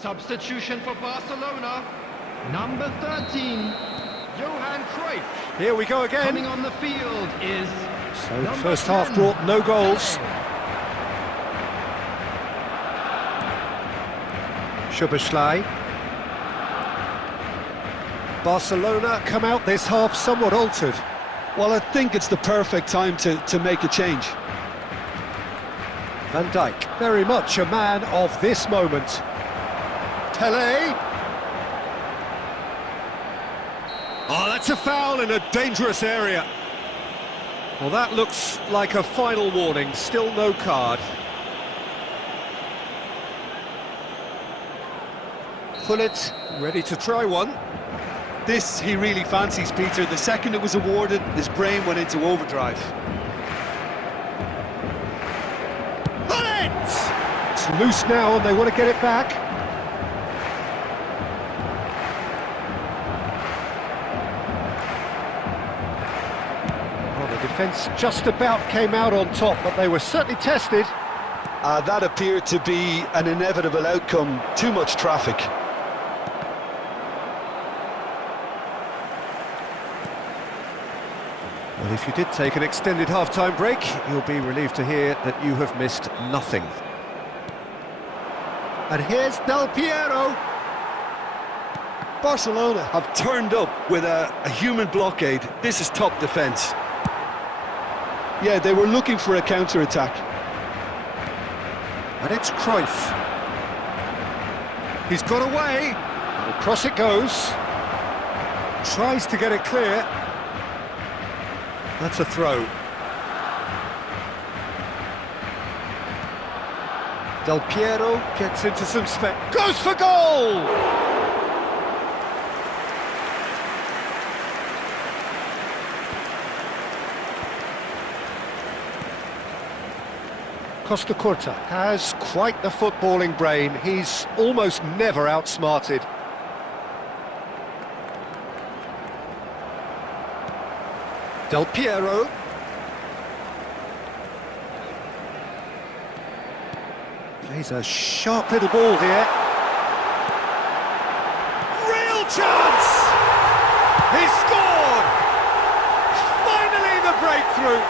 Substitution for Barcelona. Number 13, Johan Cruyff. Here we go again. Coming on the field is So the number first half 10, brought no goals. Szoboszlai. Barcelona come out this half somewhat altered. Well, I think it's the perfect time to make a change. Van Dijk, very much a man of this moment. Tele. Oh, that's a foul in a dangerous area. Well, that looks like a final warning, still no card. Gullit, ready to try one. This he really fancies, Peter. The second it was awarded, his brain went into overdrive. Gullit! It's loose now and they want to get it back. Defence just about came out on top, but they were certainly tested. That appeared to be an inevitable outcome. Too much traffic. Well, if you did take an extended half-time break, you'll be relieved to hear that you have missed nothing. And here's Del Piero. Barcelona have turned up with a human blockade. This is top defence. Yeah, they were looking for a counter-attack. And it's Cruyff. He's got away. And across it goes. Tries to get it clear. That's a throw. Del Piero gets into some space. Goes for goal! Costa Curta has quite the footballing brain. He's almost never outsmarted. Del Piero. Plays a sharp little ball here. Real chance! He scored! Finally the breakthrough!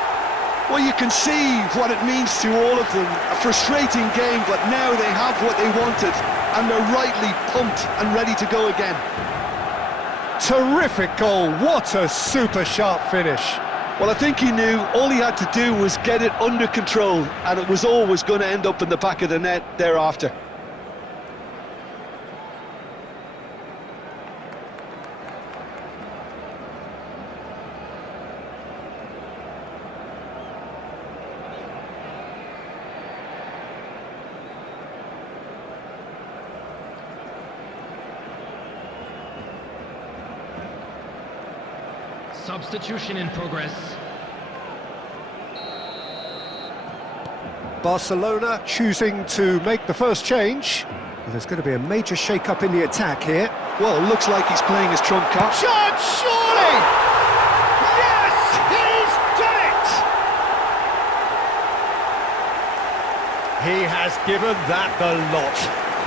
Well, you can see what it means to all of them. A frustrating game, but now they have what they wanted, and they're rightly pumped and ready to go again. Terrific goal, what a super sharp finish. Well, I think he knew all he had to do was get it under control, and it was always going to end up in the back of the net thereafter. Substitution in progress. Barcelona choosing to make the first change. Well, there's going to be a major shake-up in the attack here. Well, it looks like he's playing his trump card. Shot, surely! Yes, he's done it! He has given that the lot.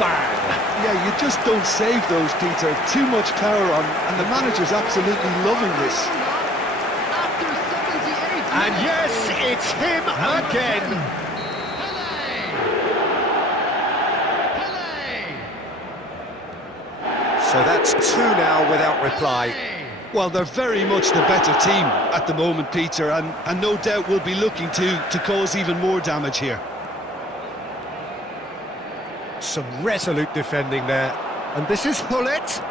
Bang! Yeah, you just don't save those, Peter. Too much power on, and the manager's absolutely loving this. After 78 And yes, it's him again. So that's two now without reply. Well, they're very much the better team at the moment, Peter, and no doubt will be looking to cause even more damage here. Some resolute defending there. And this is Hullet.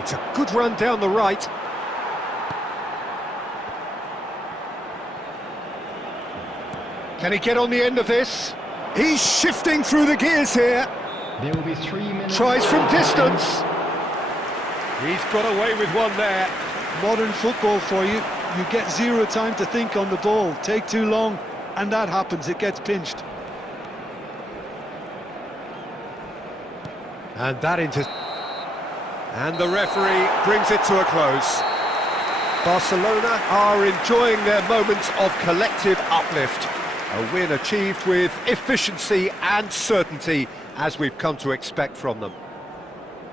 It's a good run down the right. Can he get on the end of this? He's shifting through the gears here. There will be 3 minutes. Tries from distance. He's got away with one there. Modern football for you. You get zero time to think on the ball. Take too long, and that happens. It gets pinched. And that And the referee brings it to a close. Barcelona are enjoying their moments of collective uplift. A win achieved with efficiency and certainty, as we've come to expect from them.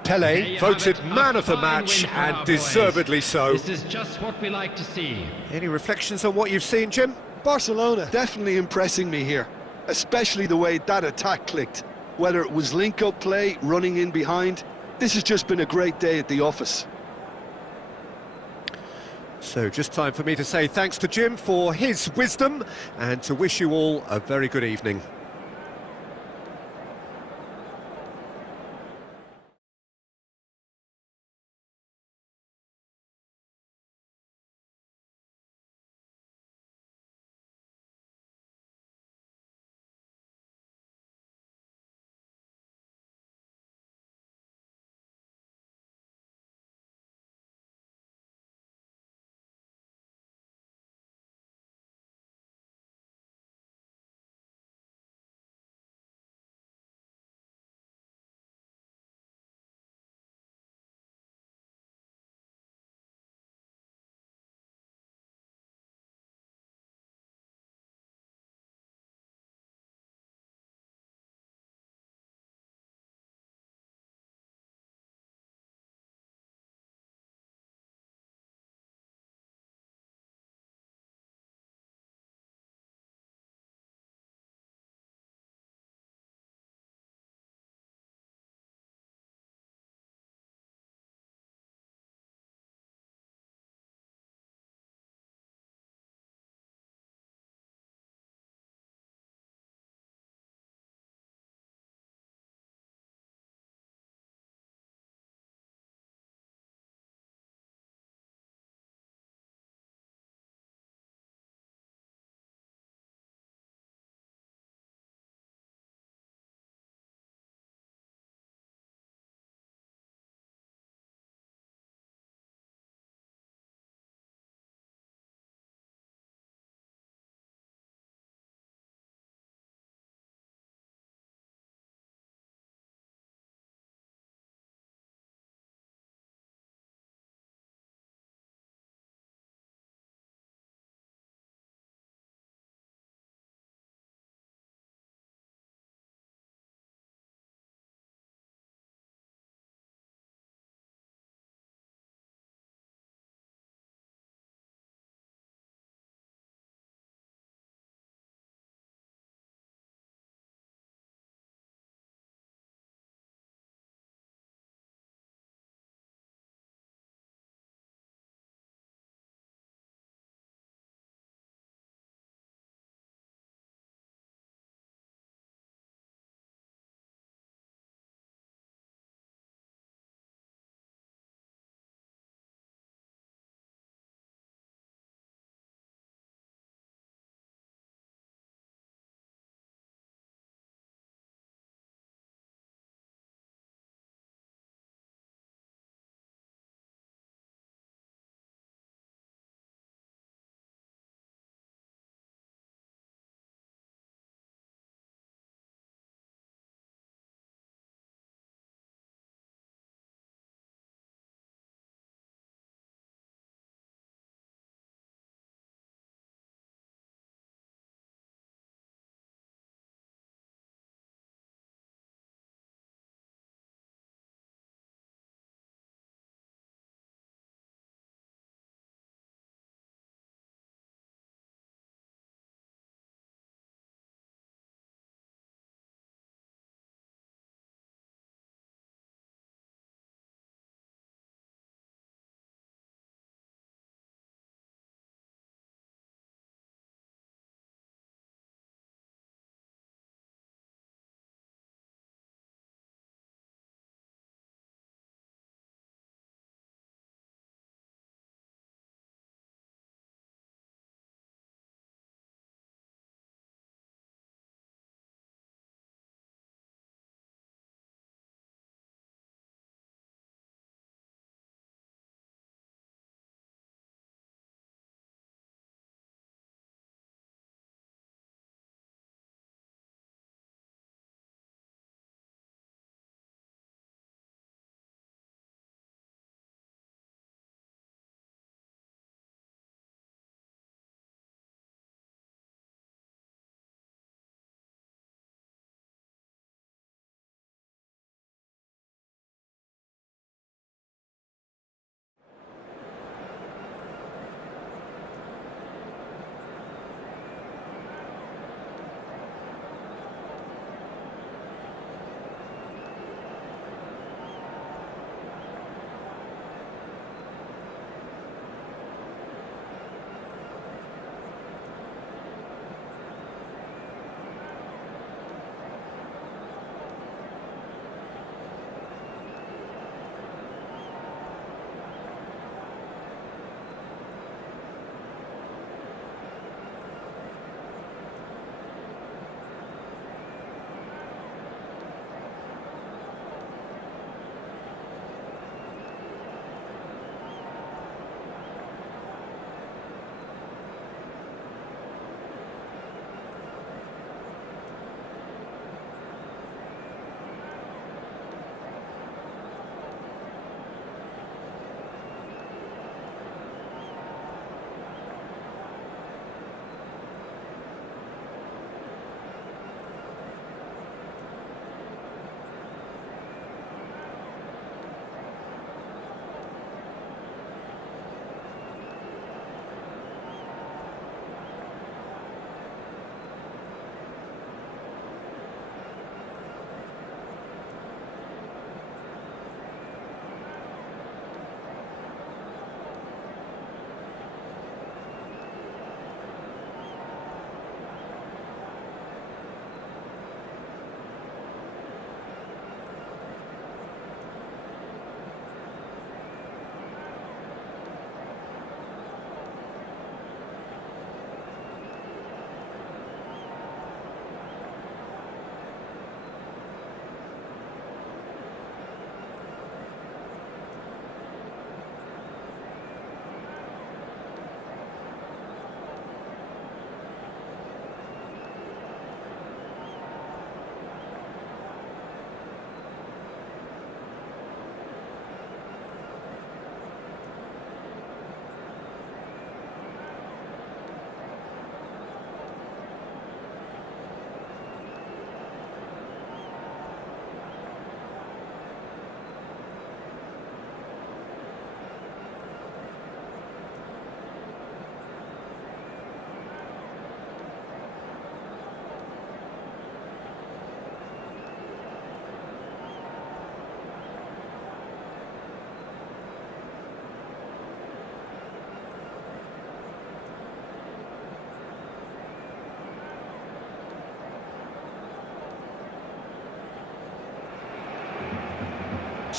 Pelé voted man of the match, and deservedly so. This is just what we like to see. Any reflections on what you've seen, Jim? Barcelona definitely impressing me here, especially the way that attack clicked. Whether it was link-up play, running in behind, this has just been a great day at the office. So just time for me to say thanks to Jim for his wisdom, and to wish you all a very good evening.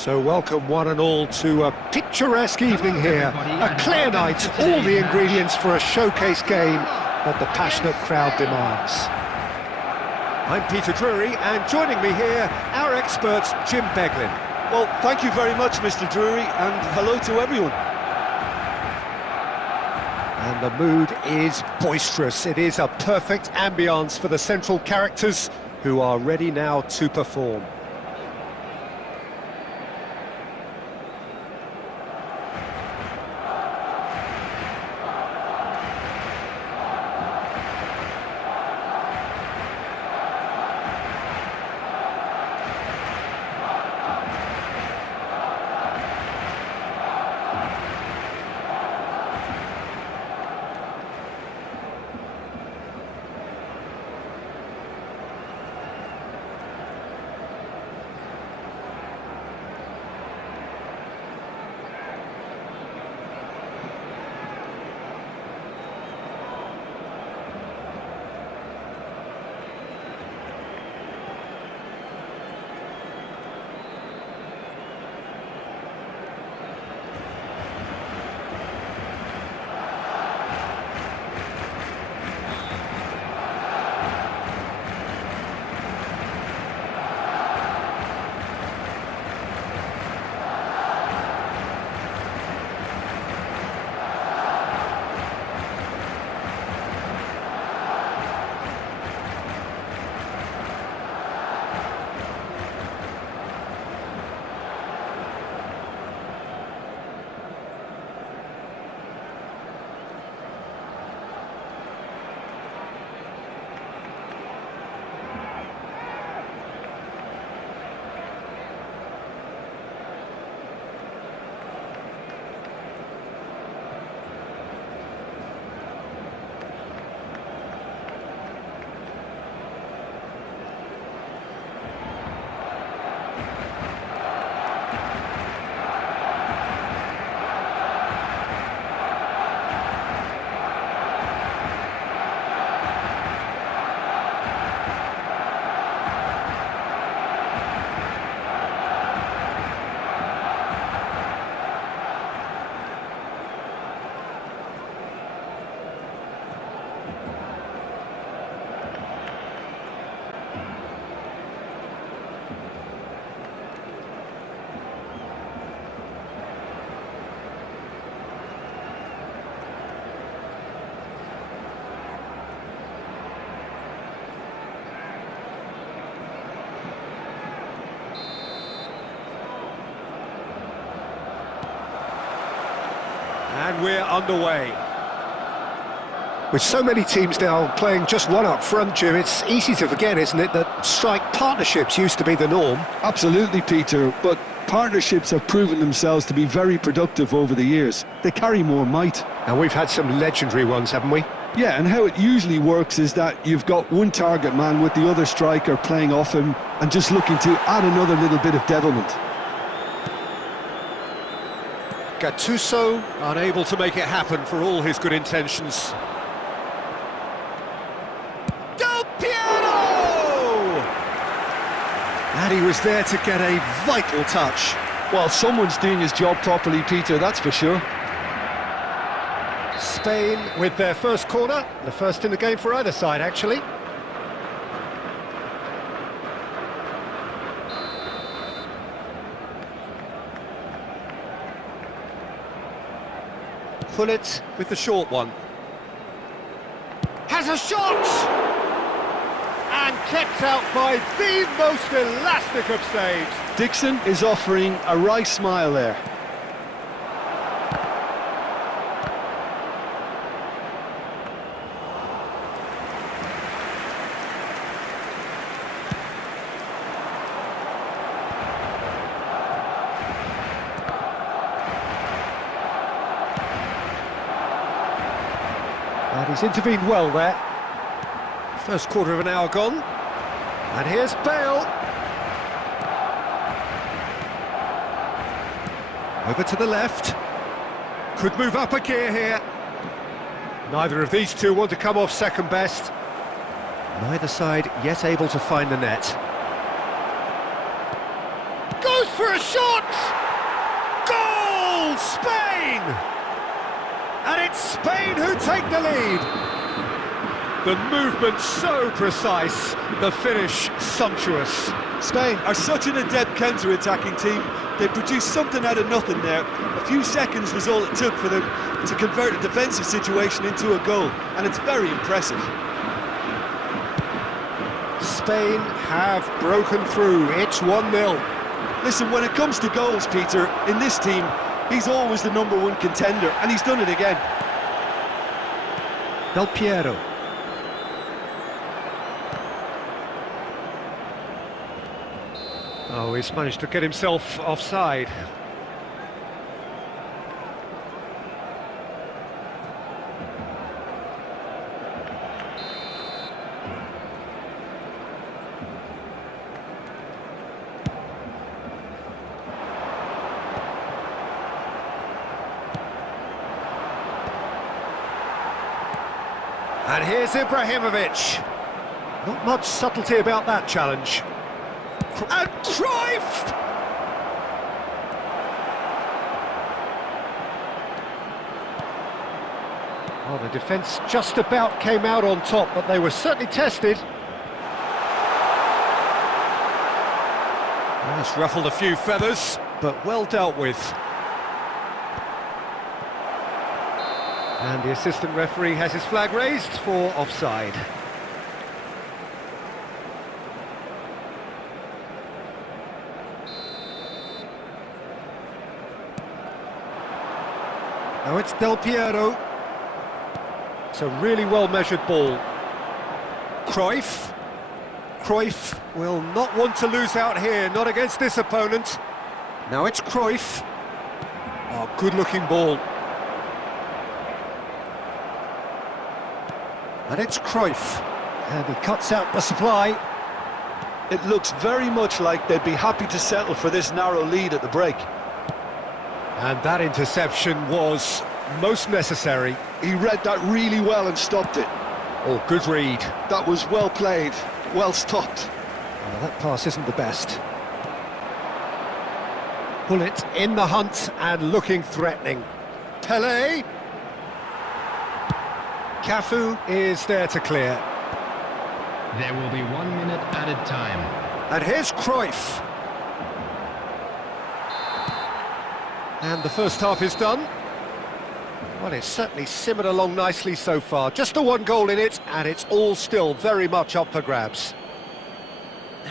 So welcome one and all to a picturesque evening here. A clear night, all the ingredients for a showcase game that the passionate crowd demands. I'm Peter Drury, and joining me here, our expert Jim Beglin. Well, thank you very much, Mr. Drury, and hello to everyone. And the mood is boisterous. It is a perfect ambience for the central characters who are ready now to perform. And we're underway. With so many teams now playing just one up front, Jim, it's easy to forget, isn't it, that strike partnerships used to be the norm? Absolutely, Peter, but partnerships have proven themselves to be very productive over the years. They carry more might. And we've had some legendary ones, haven't we? Yeah, and how it usually works is that you've got one target man with the other striker playing off him and just looking to add another little bit of devilment. Gattuso unable to make it happen for all his good intentions. Del Piero! And he was there to get a vital touch. Well, someone's doing his job properly, Peter, that's for sure. Spain with their first corner, the first in the game for either side, actually. Pullet with the short one. Has a shot! And kept out by the most elastic of saves. Dixon is offering a wry smile there. And he's intervened well there. First quarter of an hour gone. And here's Bale. Over to the left. Could move up a gear here. Neither of these two want to come off second best. Neither side yet able to find the net. Goes goes for a shot! Goal! Spain! And it's Spain who take the lead. The movement so precise, the finish sumptuous. Spain are such an adept counter-attacking team. They produced something out of nothing there. A few seconds was all it took for them to convert a defensive situation into a goal, and it's very impressive. Spain have broken through. It's 1-0. Listen, when it comes to goals, Peter, in this team, he's always the #1 contender, and he's done it again. Del Piero. Oh, he's managed to get himself offside. And here's Ibrahimovic. Not much subtlety about that challenge. And Cruyff! Well, the defence just about came out on top, but they were certainly tested. Well, it's ruffled a few feathers, but well dealt with. And the assistant referee has his flag raised for offside. Now it's Del Piero. It's a really well-measured ball. Cruyff. Cruyff will not want to lose out here, not against this opponent. Now it's Cruyff. Oh, good-looking ball. And it's Cruyff. And he cuts out the supply. It looks very much like they'd be happy to settle for this narrow lead at the break. And that interception was most necessary. He read that really well and stopped it. Oh, good read. That was well played, well stopped. Well, that pass isn't the best. Bullet in the hunt and looking threatening. Pelé. Cafu is there to clear. There will be 1 minute added time. And here's Cruyff. And the first half is done. Well, it's certainly simmered along nicely so far. Just the one goal in it, and it's all still very much up for grabs.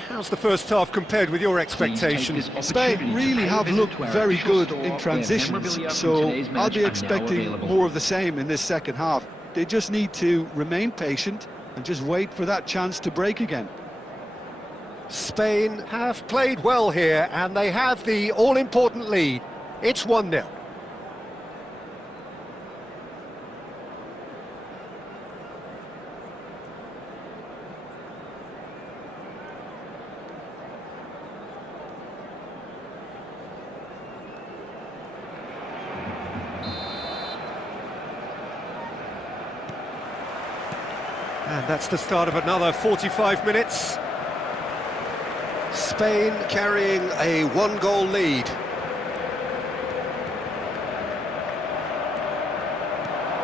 How's the first half compared with your expectations? Spain really have looked very good in transitions, so I'll be expecting more of the same in this second half. They just need to remain patient and just wait for that chance to break again. Spain have played well here, and they have the all-important lead. It's 1-0. And that's the start of another 45 minutes. Spain carrying a one-goal lead.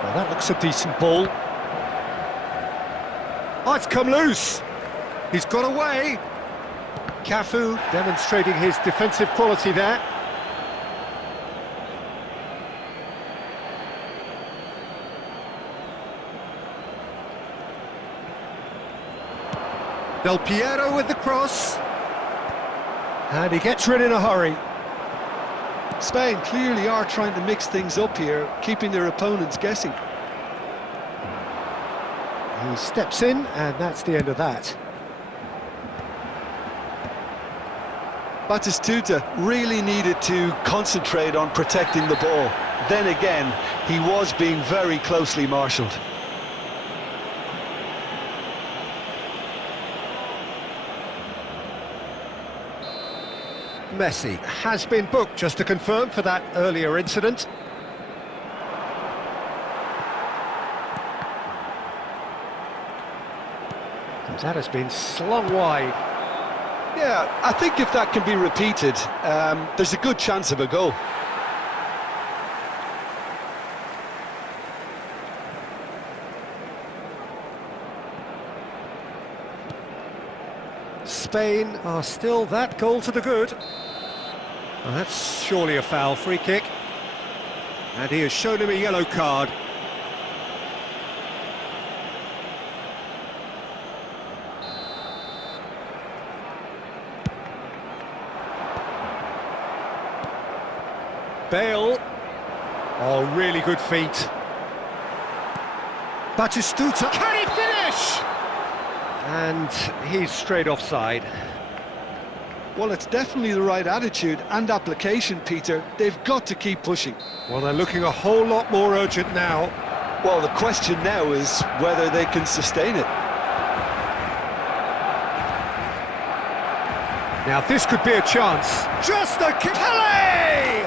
Well, that looks a decent ball. Oh, it's come loose. He's got away. Cafu demonstrating his defensive quality there. Del Piero with the cross. And he gets rid in a hurry. Spain clearly are trying to mix things up here, keeping their opponents guessing. He steps in, and that's the end of that. Batistuta really needed to concentrate on protecting the ball. Then again, he was being very closely marshalled. Messi has been booked, just to confirm, for that earlier incident. That has been slung wide. Yeah, I think if that can be repeated, there's a good chance of a goal. Spain are still that goal to the good. Well, that's surely a foul, free kick. And he has shown him a yellow card. Bale. Oh, really good feet. Batistuta. Can he finish? And he's straight offside. Well, it's definitely the right attitude and application, Peter. They've got to keep pushing. Well, they're looking a whole lot more urgent now. Well, the question now is whether they can sustain it. Now, this could be a chance. Just a kick. Kelly!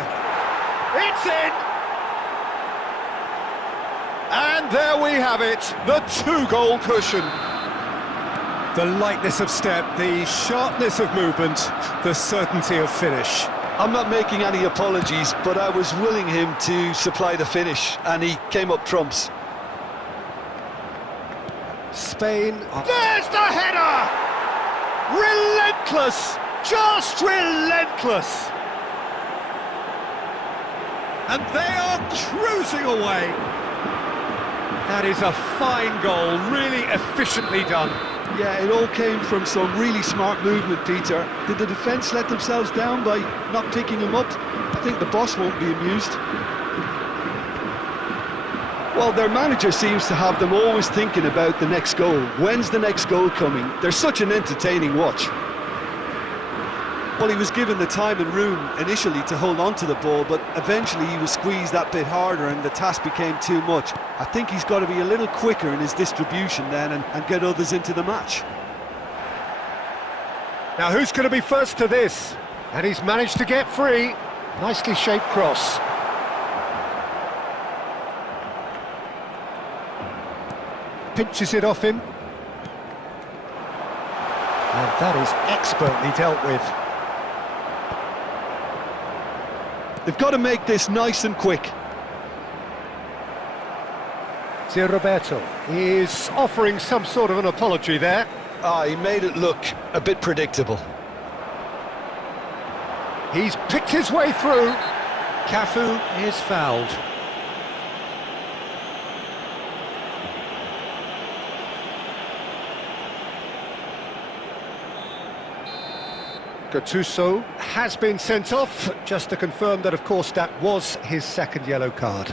It's in! And there we have it, the two-goal cushion. The lightness of step, the sharpness of movement, the certainty of finish. I'm not making any apologies, but I was willing him to supply the finish, and he came up trumps. Spain... There's the header! Relentless! Just relentless! And they are cruising away. That is a fine goal, really efficiently done. Yeah, it all came from some really smart movement, Peter. Did the defence let themselves down by not picking him up? I think the boss won't be amused. Well, their manager seems to have them always thinking about the next goal. When's the next goal coming? They're such an entertaining watch. Well, he was given the time and room initially to hold on to the ball, but eventually he was squeezed that bit harder and the task became too much. I think he's got to be a little quicker in his distribution then and get others into the match. Now, who's going to be first to this? And he's managed to get free. Nicely shaped cross. Pinches it off him. And that is expertly dealt with. They've got to make this nice and quick. Zé Roberto is offering some sort of an apology there. He made it look a bit predictable. He's picked his way through. Cafu is fouled. Gattuso has been sent off, just to confirm that, of course, that was his second yellow card.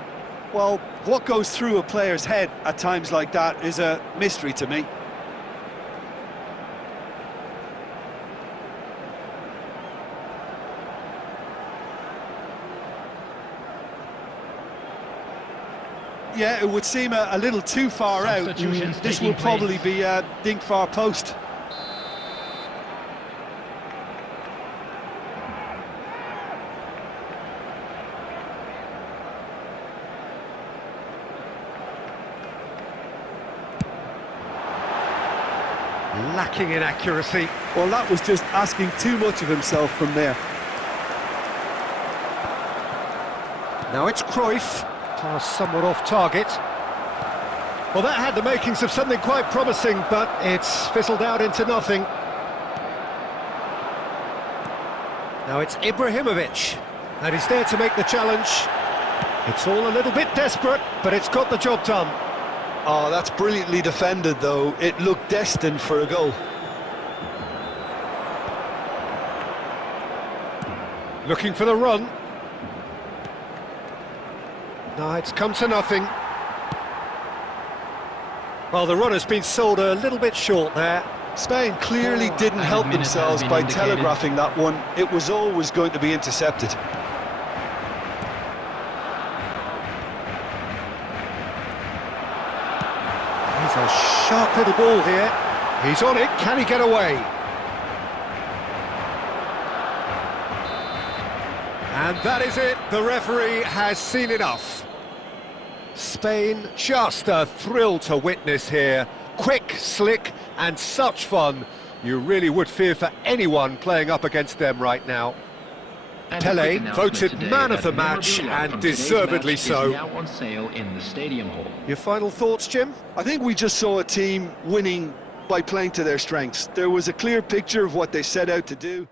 Well, what goes through a player's head at times like that is a mystery to me. Yeah, it would seem a little too far out. This will probably be a dink far post. Lacking in accuracy. Well, that was just asking too much of himself from there. Now it's Cruyff, pass somewhat off target. Well, that had the makings of something quite promising, but it's fizzled out into nothing. Now it's Ibrahimovic, and he's there to make the challenge. It's all a little bit desperate, but it's got the job done. Oh, that's brilliantly defended, though. It looked destined for a goal. Looking for the run. No, it's come to nothing. Well, the run has been sold a little bit short there. Spain clearly didn't help themselves by telegraphing that one. It was always going to be intercepted. A sharp little ball here. He's on it. Can he get away? And that is it. The referee has seen enough. Spain, just a thrill to witness here. Quick, slick, and such fun. You really would fear for anyone playing up against them right now. And a Pele quick announcement voted today man of that the match, memorabilia and from today's deservedly match so. is now on sale in the stadium hall. Your final thoughts, Jim? I think we just saw a team winning by playing to their strengths. There was a clear picture of what they set out to do.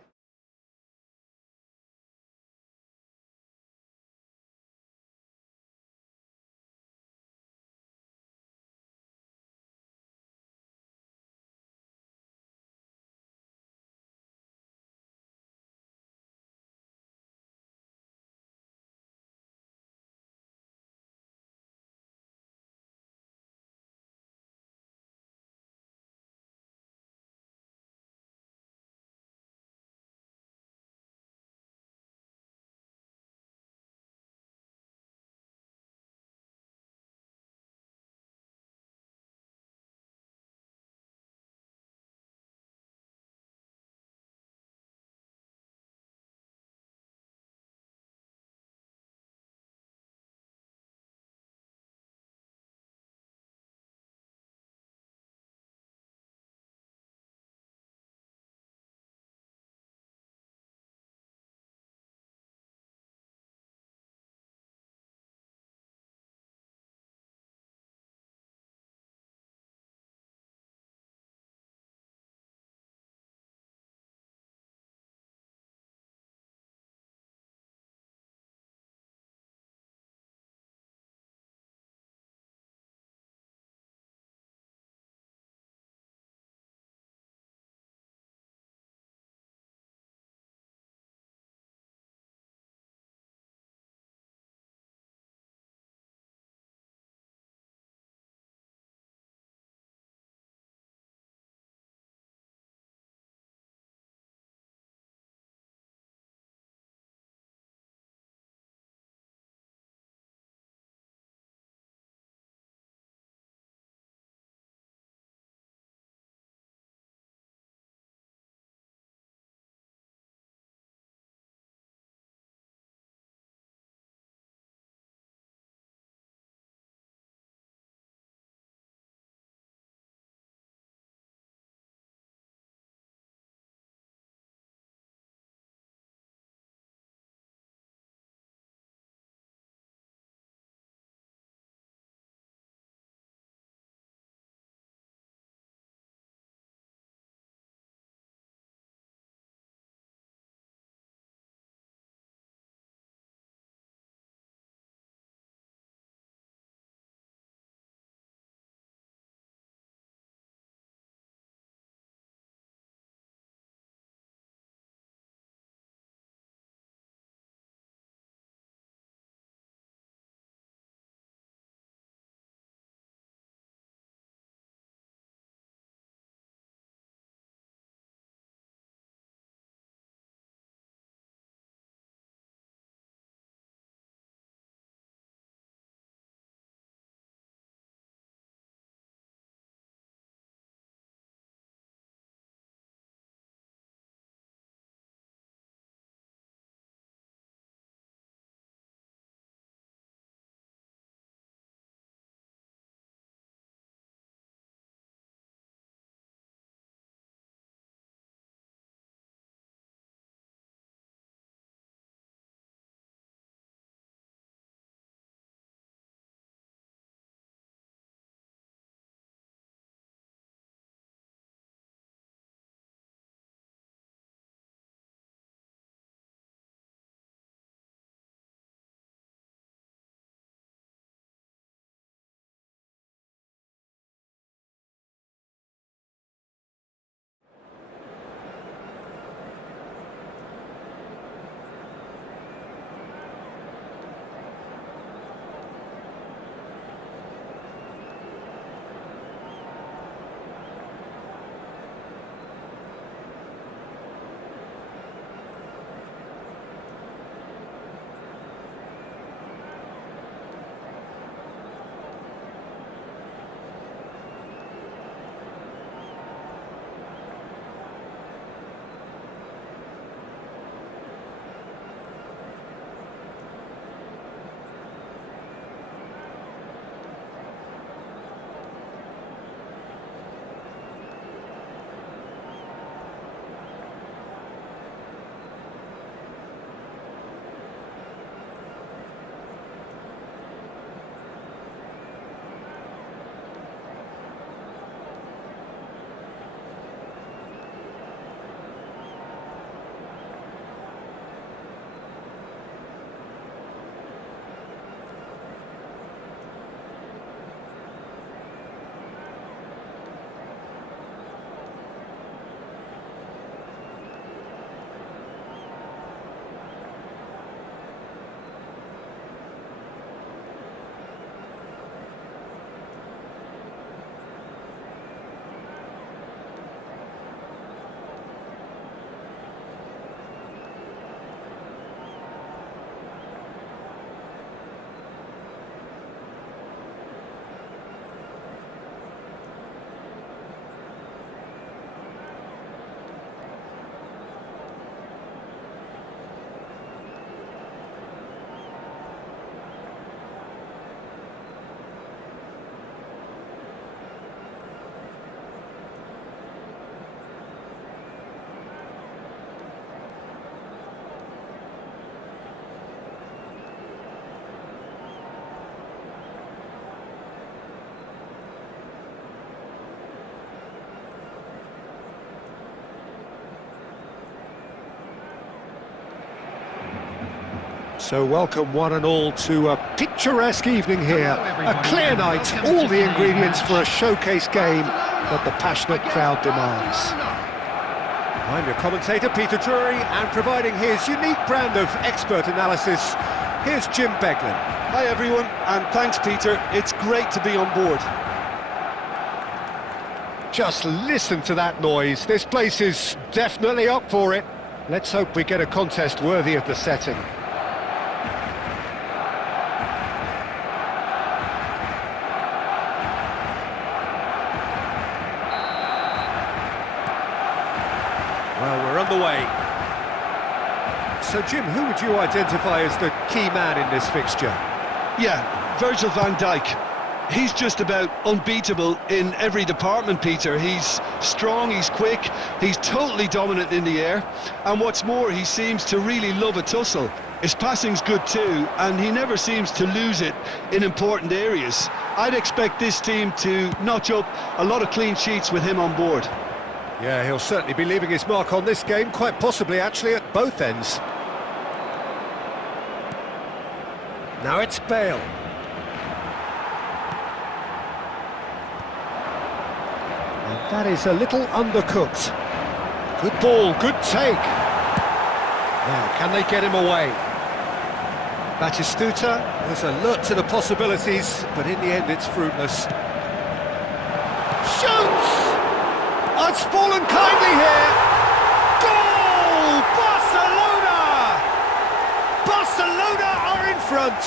So welcome one and all to a picturesque evening here. A clear night, all the ingredients for a showcase game that the passionate crowd demands. I'm your commentator, Peter Drury, and providing his unique brand of expert analysis, here's Jim Beglin. Hi everyone, and thanks Peter, it's great to be on board. Just listen to that noise, this place is definitely up for it. Let's hope we get a contest worthy of the setting. Well, we're underway. So, Jim, who would you identify as the key man in this fixture? Yeah, Virgil van Dijk. He's just about unbeatable in every department, Peter. He's strong, he's quick, he's totally dominant in the air. And what's more, he seems to really love a tussle. His passing's good too, and he never seems to lose it in important areas. I'd expect this team to notch up a lot of clean sheets with him on board. Yeah, he'll certainly be leaving his mark on this game, quite possibly actually at both ends. Now it's Bale. And that is a little undercooked. Good ball, good take. Now, can they get him away? Batistuta was alert to the possibilities, but in the end it's fruitless. Shoots! Oh, it's fallen kindly here. Goal! Barcelona! Barcelona are in front.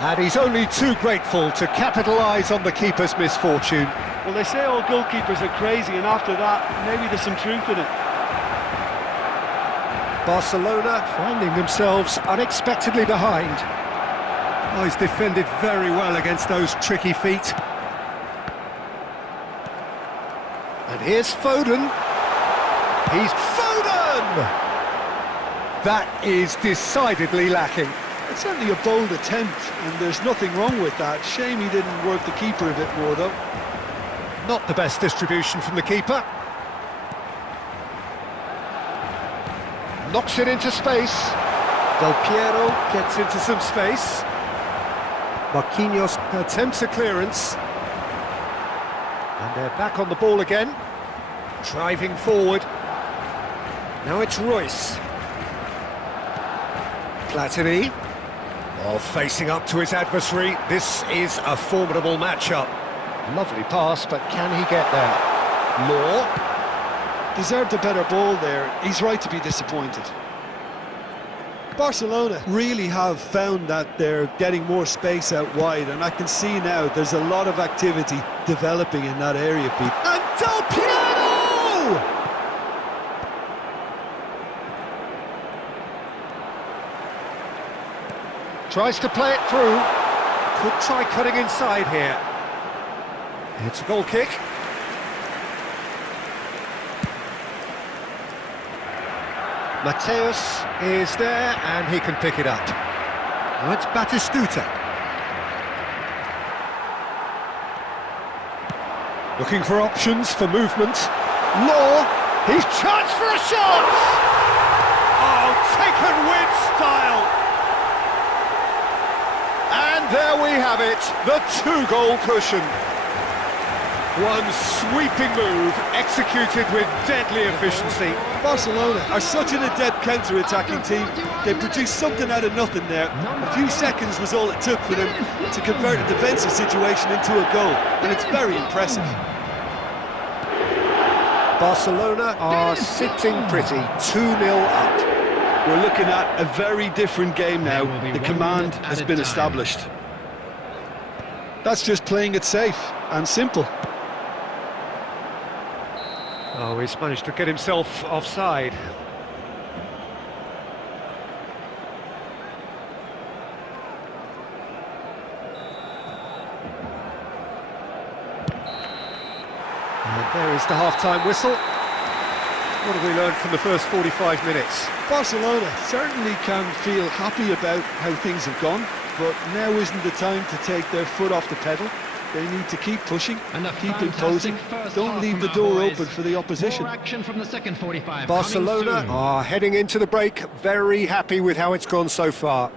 And he's only too grateful to capitalise on the keeper's misfortune. Well, they say all goalkeepers are crazy, and after that, maybe there's some truth in it. Barcelona finding themselves unexpectedly behind. Oh, he's defended very well against those tricky feet. And here's Foden. He's Foden! That is decidedly lacking. It's certainly a bold attempt, and there's nothing wrong with that. Shame he didn't work the keeper a bit more, though. Not the best distribution from the keeper. Knocks it into space. Del Piero gets into some space. Marquinhos attempts a clearance. And they're back on the ball again. Driving forward. Now it's Royce. Platini. Oh, facing up to his adversary. This is a formidable matchup. Lovely pass, but can he get there? Law. Deserved a better ball there. He's right to be disappointed. Barcelona really have found that they're getting more space out wide, and I can see now there's a lot of activity developing in that area, Pete. And Del Piero! Tries to play it through. Could try cutting inside here. It's a goal kick. Mateus is there, and he can pick it up. Now it's Batistuta. Looking for options for movement. Law, he's charged for a shot! Oh, taken with style! And there we have it, the two-goal cushion. One sweeping move, executed with deadly efficiency. Barcelona are such an adept counter-attacking team. They produced something out of nothing there. A few seconds was all it took for them to convert a defensive situation into a goal, and it's very impressive. Barcelona are sitting pretty, 2-0 up. We're looking at a very different game now. The command has been established. That's just playing it safe and simple. Oh, he's managed to get himself offside. And there is the half-time whistle. What have we learned from the first 45 minutes? Barcelona certainly can feel happy about how things have gone, but now isn't the time to take their foot off the pedal. They need to keep pushing, And a keep fantastic imposing. first Don't half leave from the our door boys. open for the opposition. More action from the second 45. Barcelona coming soon. are heading into the break, very happy with how it's gone so far.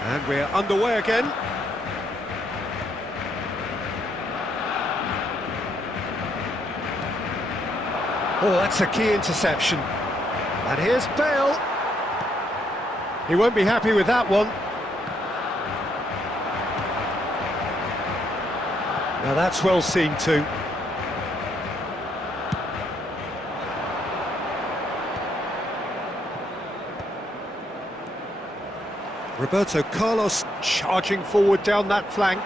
And we're underway again. Oh, that's a key interception. And here's Bale. He won't be happy with that one. Now that's well seen too. Roberto Carlos charging forward down that flank.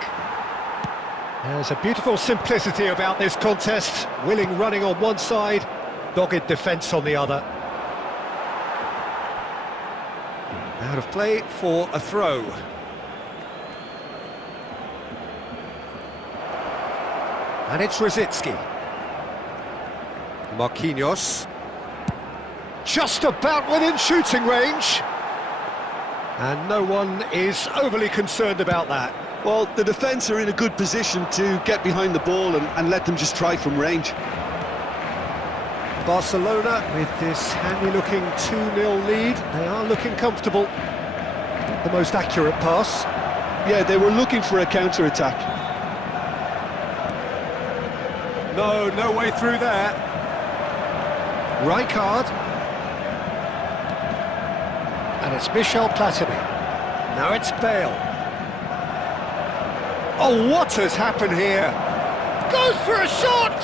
There's a beautiful simplicity about this contest. Willing running on one side, dogged defence on the other. Out of play for a throw. And it's Rosicki. Marquinhos. Just about within shooting range. And no one is overly concerned about that. Well, the defence are in a good position to get behind the ball and let them just try from range. Barcelona, with this handy-looking 2-0 lead, they are looking comfortable. The most accurate pass. Yeah, they were looking for a counter-attack. No way through there. Rijkaard. And it's Michel Platini. Now it's Bale. Oh, what has happened here? Goes for a shot!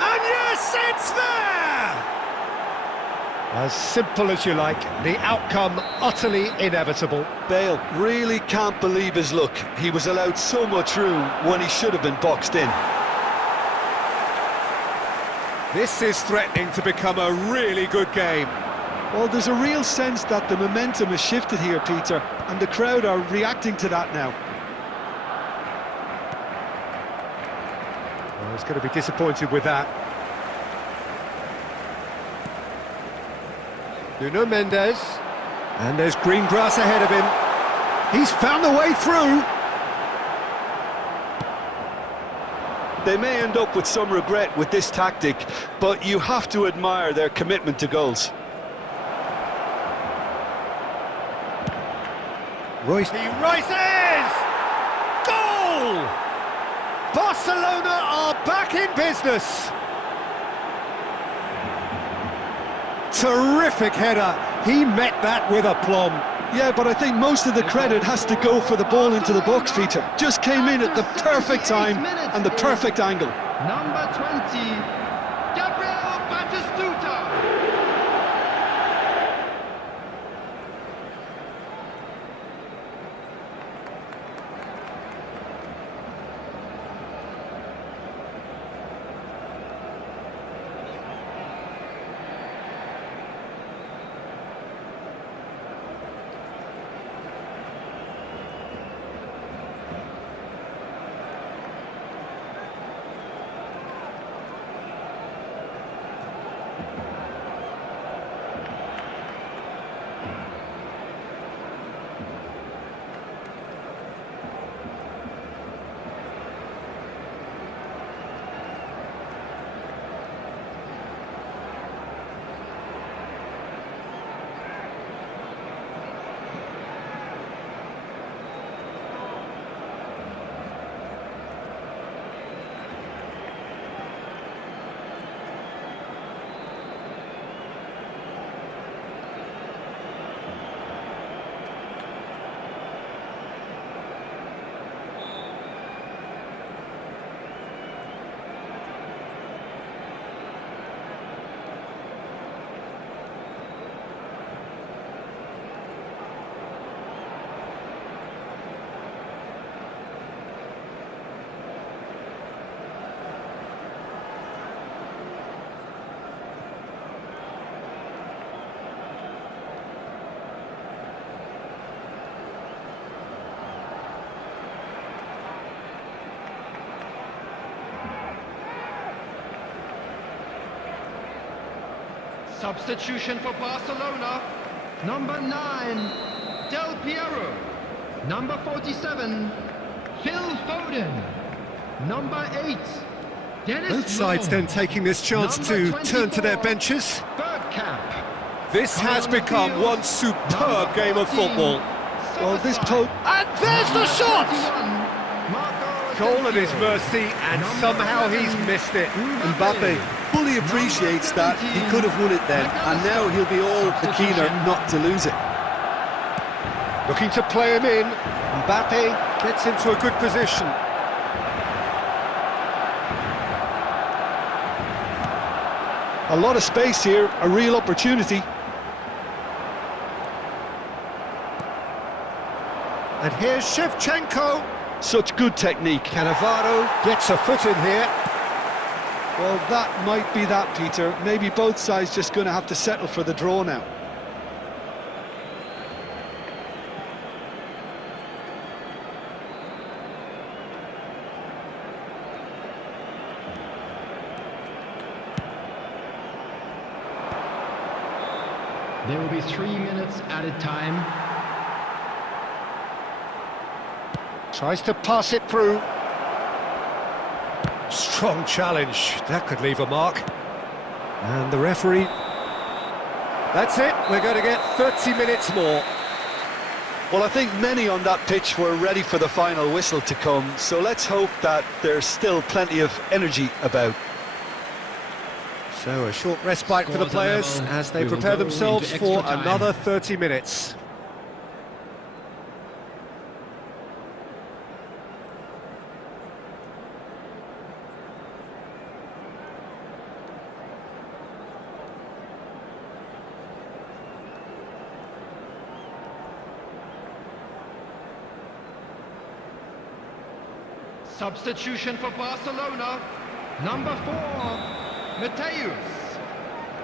And yes, it's there! As simple as you like, the outcome utterly inevitable. Bale really can't believe his luck. He was allowed so much room when he should have been boxed in. This is threatening to become a really good game. Well, there's a real sense that the momentum has shifted here, Peter, and the crowd are reacting to that now. Well, he's going to be disappointed with that. Nuno Mendes. And there's green grass ahead of him. He's found the way through. They may end up with some regret with this tactic, but you have to admire their commitment to goals. Royce. He rises! Goal! Barcelona are back in business. Terrific header. He met that with aplomb. Yeah, but I think most of the credit has to go for the ball into the box, Peter. Just came in at the perfect time and the perfect angle. Number 20, Gabriel Batistuta. Substitution for Barcelona. Number 9, Del Piero. Number 47, Phil Foden. Number 8, Dennis Both sides then taking this chance to turn to their benches. Bergkamp. This has become one superb game of football. Well, this And there's the shot! Goal at his mercy, and somehow he's missed it. Mbappe fully appreciates that. He could have won it then, and now he'll be all the keener not to lose it. Looking to play him in. Mbappe gets into a good position. A lot of space here, a real opportunity. And here's Shevchenko. Such good technique. Cannavaro gets a foot in here. Well, that might be that, Peter. Maybe both sides just going to have to settle for the draw now. There will be 3 minutes added time. Tries to pass it through. Strong challenge. That could leave a mark. And the referee... That's it. We're going to get 30 minutes more. Well, I think many on that pitch were ready for the final whistle to come, so let's hope that there's still plenty of energy about. So a short respite for the players as they prepare themselves for another 30 minutes. Substitution for Barcelona. Number 4, Mateus.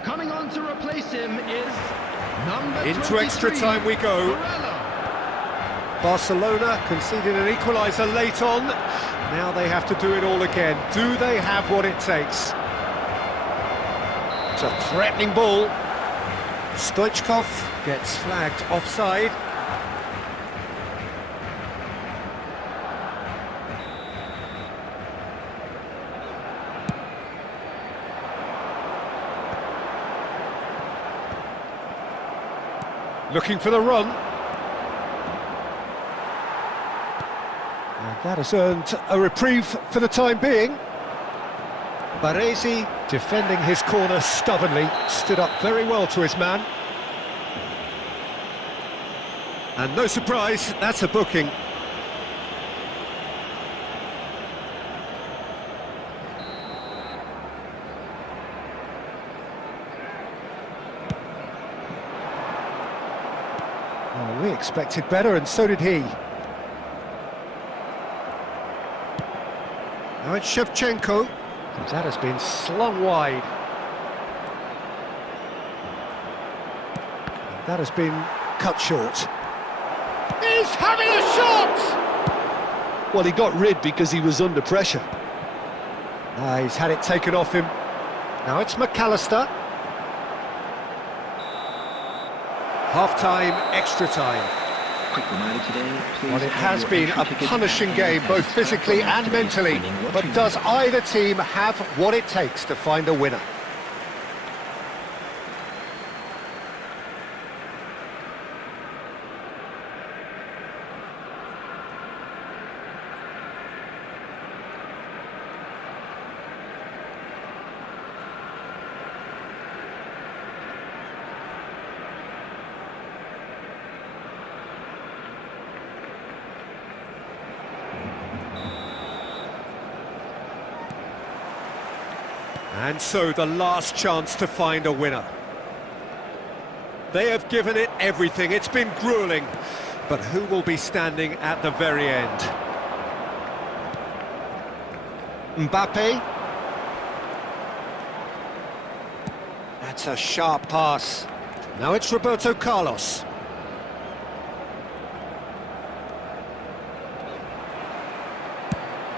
Coming on to replace him is number 23, Into extra time we go. Barella. Barcelona conceded an equaliser late on. Now they have to do it all again. Do they have what it takes? It's a threatening ball. Stoichkov gets flagged offside. Looking for the run. And that has earned a reprieve for the time being. Baresi, defending his corner stubbornly, stood up very well to his man. And no surprise, that's a booking. Oh, we expected better, and so did he. Now it's Shevchenko. That has been slung wide. That has been cut short. He's having a shot! Well, he got rid because he was under pressure. He's had it taken off him. Now it's McAllister. Half-time, extra time. Quick reminder today, please. Well, it have has your been entry a ticket punishing and game, both access physically program and to today's mentally. winning But watching does list. either team have what it takes to find a winner? And so the last chance to find a winner. They have given it everything. It's been grueling. But who will be standing at the very end? Mbappe. That's a sharp pass. Now it's Roberto Carlos.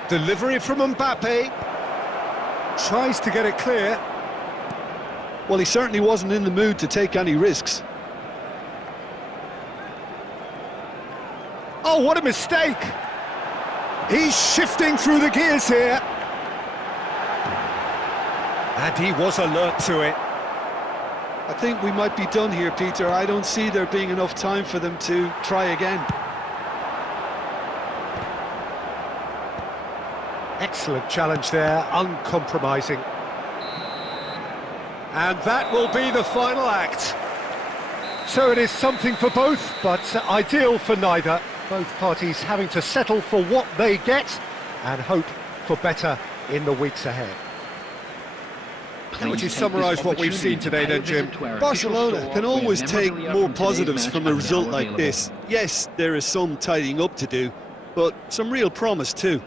Delivery from Mbappe. Tries to get it clear. Well, he certainly wasn't in the mood to take any risks. Oh, what a mistake! He's shifting through the gears here. And he was alert to it. I think we might be done here, Peter. I don't see there being enough time for them to try again. Excellent challenge there, uncompromising. And that will be the final act. So it is something for both, but ideal for neither. Both parties having to settle for what they get and hope for better in the weeks ahead. How would you summarise what we've seen today then, Jim? Barcelona can always take more positives from a result like this. Yes, there is some tidying up to do, but some real promise too.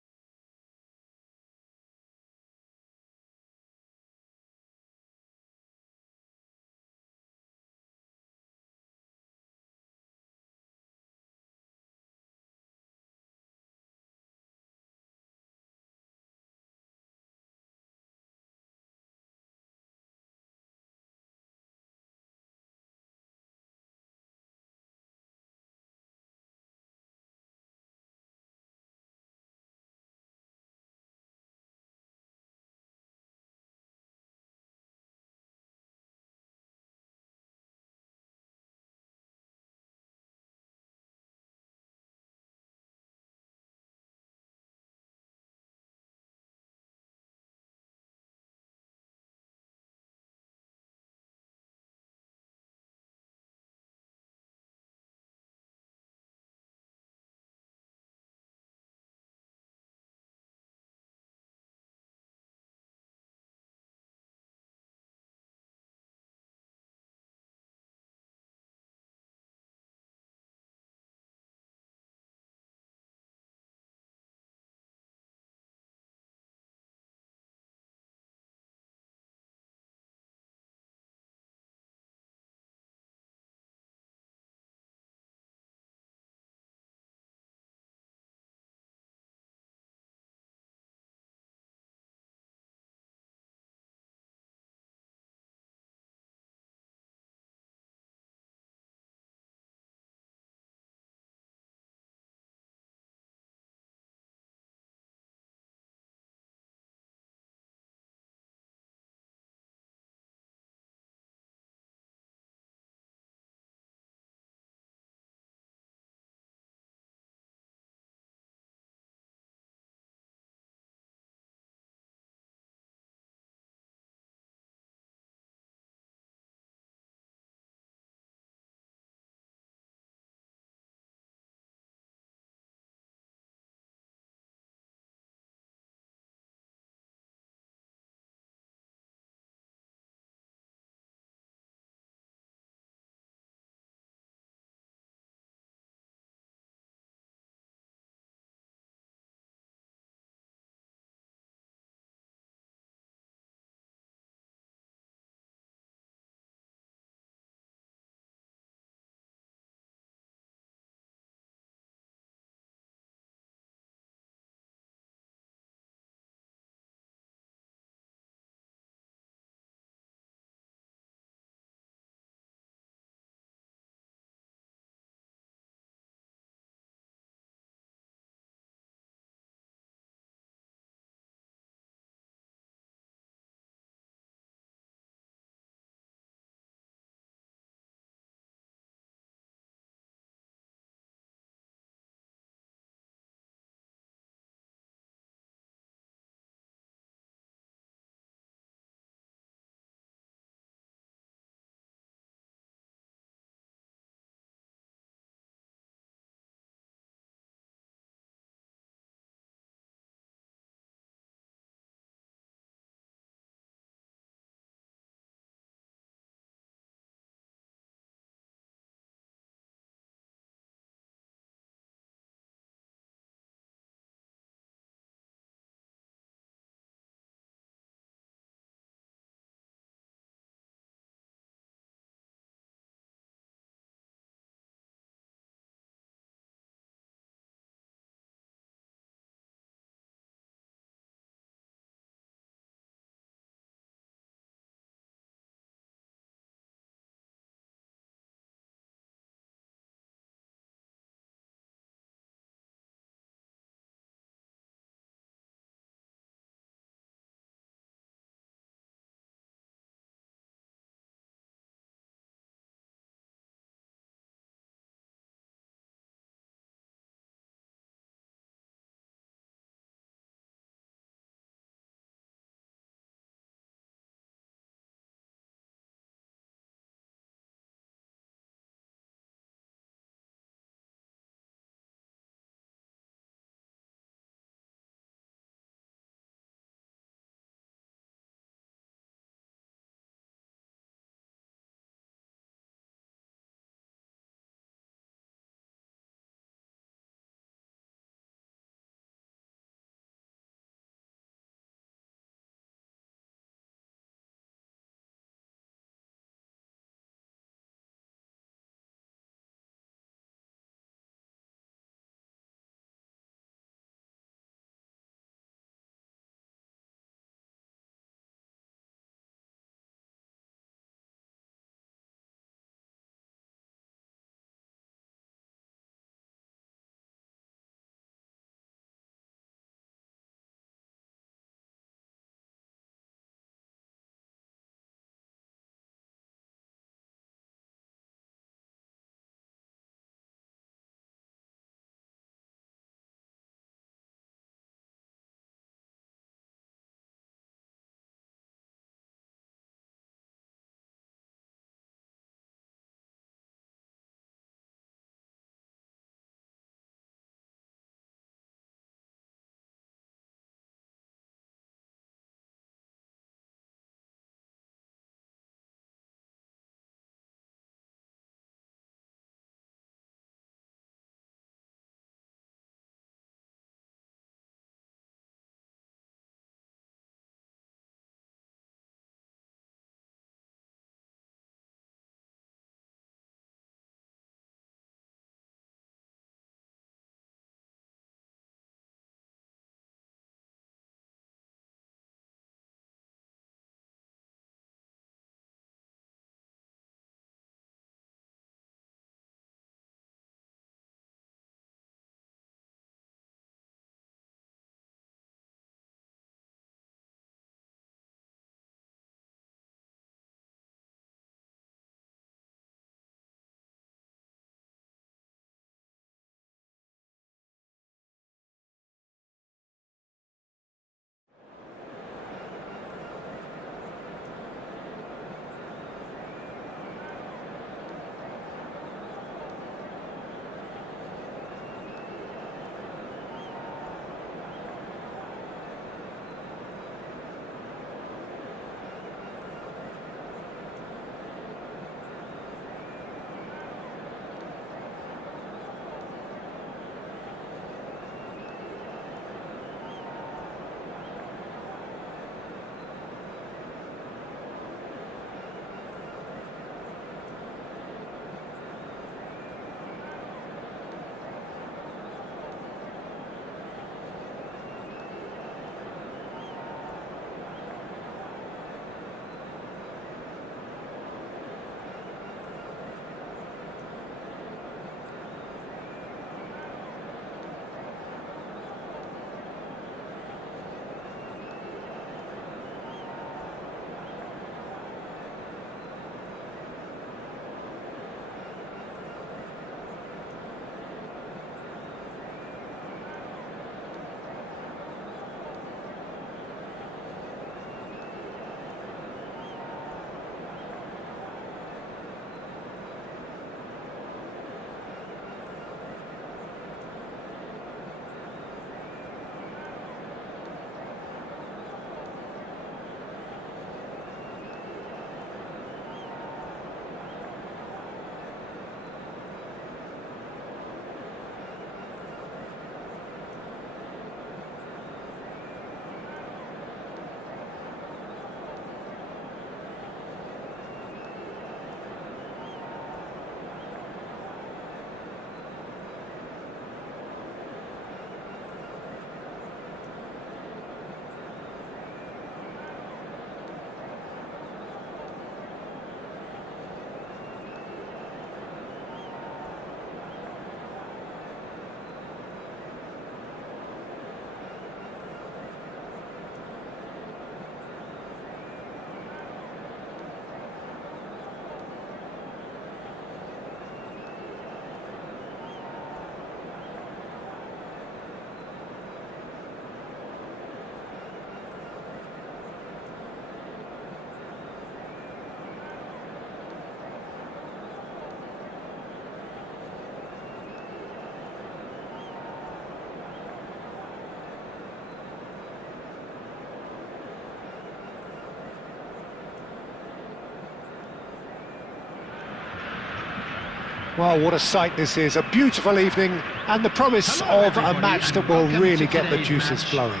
Well, what a sight this is, a beautiful evening, and the promise Hello, of a everybody, match and that will welcome really to get the today's juices match. flowing.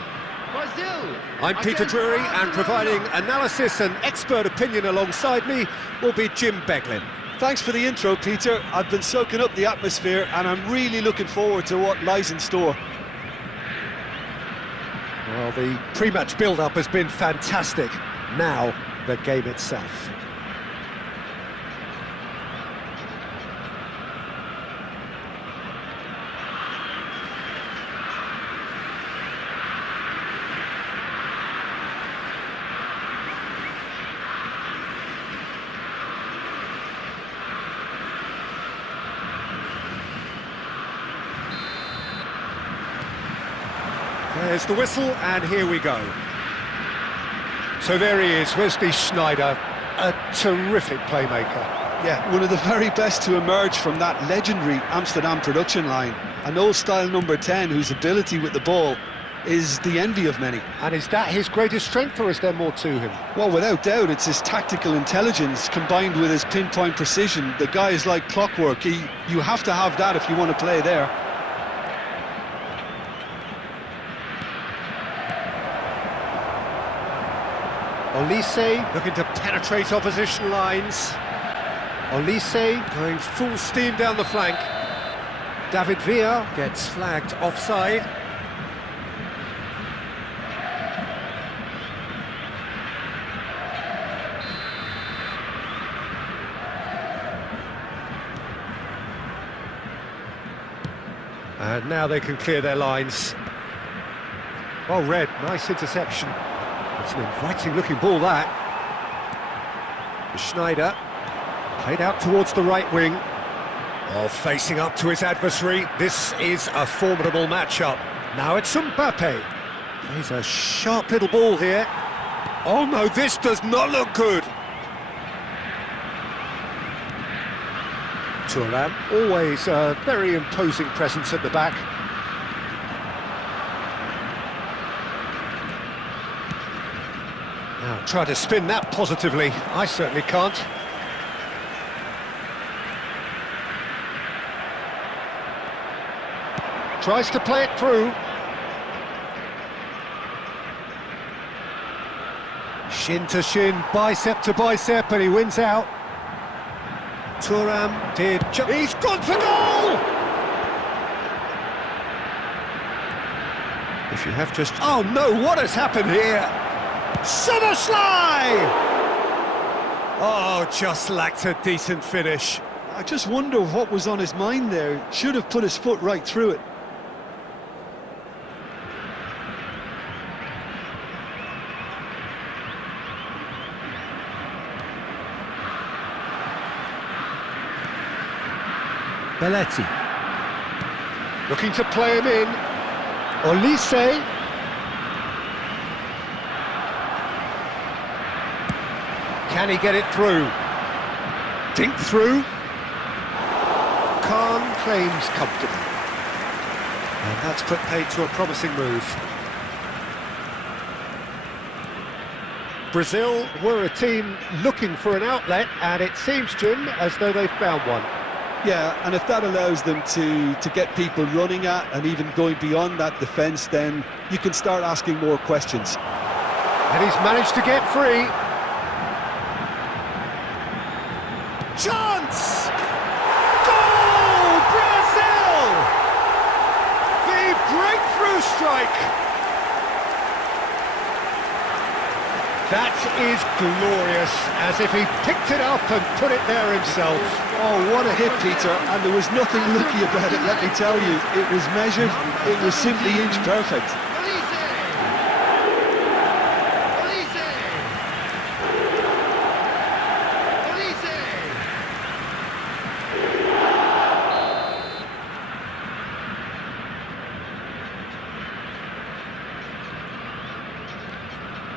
Brazil I'm Peter against Drury, and providing Barcelona. analysis and expert opinion alongside me will be Jim Beglin. Thanks for the intro, Peter. I've been soaking up the atmosphere and I'm really looking forward to what lies in store. Well, the pre-match build-up has been fantastic. Now, the game itself. There's the whistle, and here we go. So there he is, Wesley Sneijder, a terrific playmaker. Yeah, one of the very best to emerge from that legendary Amsterdam production line. An old-style number 10 whose ability with the ball is the envy of many. And is that his greatest strength, or is there more to him? Well, without doubt, it's his tactical intelligence combined with his pinpoint precision. The guy is like clockwork. You have to have that if you want to play there. Olise looking to penetrate opposition lines. Olise going full steam down the flank. David Villa gets flagged offside. And now they can clear their lines. Well read, nice interception. It's an inviting-looking ball, that. Sneijder, played out towards the right wing. Oh, facing up to his adversary. This is a formidable matchup. Now it's Mbappe. Plays a sharp little ball here. Oh no, this does not look good. Thuram, always a very imposing presence at the back. Now, try to spin that positively. I certainly can't. Tries to play it through. Shin to shin, bicep to bicep, and he wins out. Thuram did... He's gone for goal! If you have just... Oh no, what has happened here? Summerslide! Oh, just lacked a decent finish. I just wonder what was on his mind there. Should have put his foot right through it. Belletti. Looking to play him in. Olise. Can he get it through? Dink through. Khan claims comfortably. And that's put paid to a promising move. Brazil were a team looking for an outlet, and it seems, Jim, as though they've found one. Yeah, and if that allows them to get people running at and even going beyond that defence, then you can start asking more questions. And he's managed to get free. Chance! Goal! Brazil! The breakthrough strike! That is glorious, as if he picked it up and put it there himself. Oh, what a hit, Peter, and there was nothing lucky about it, let me tell you. It was measured, it was simply inch perfect.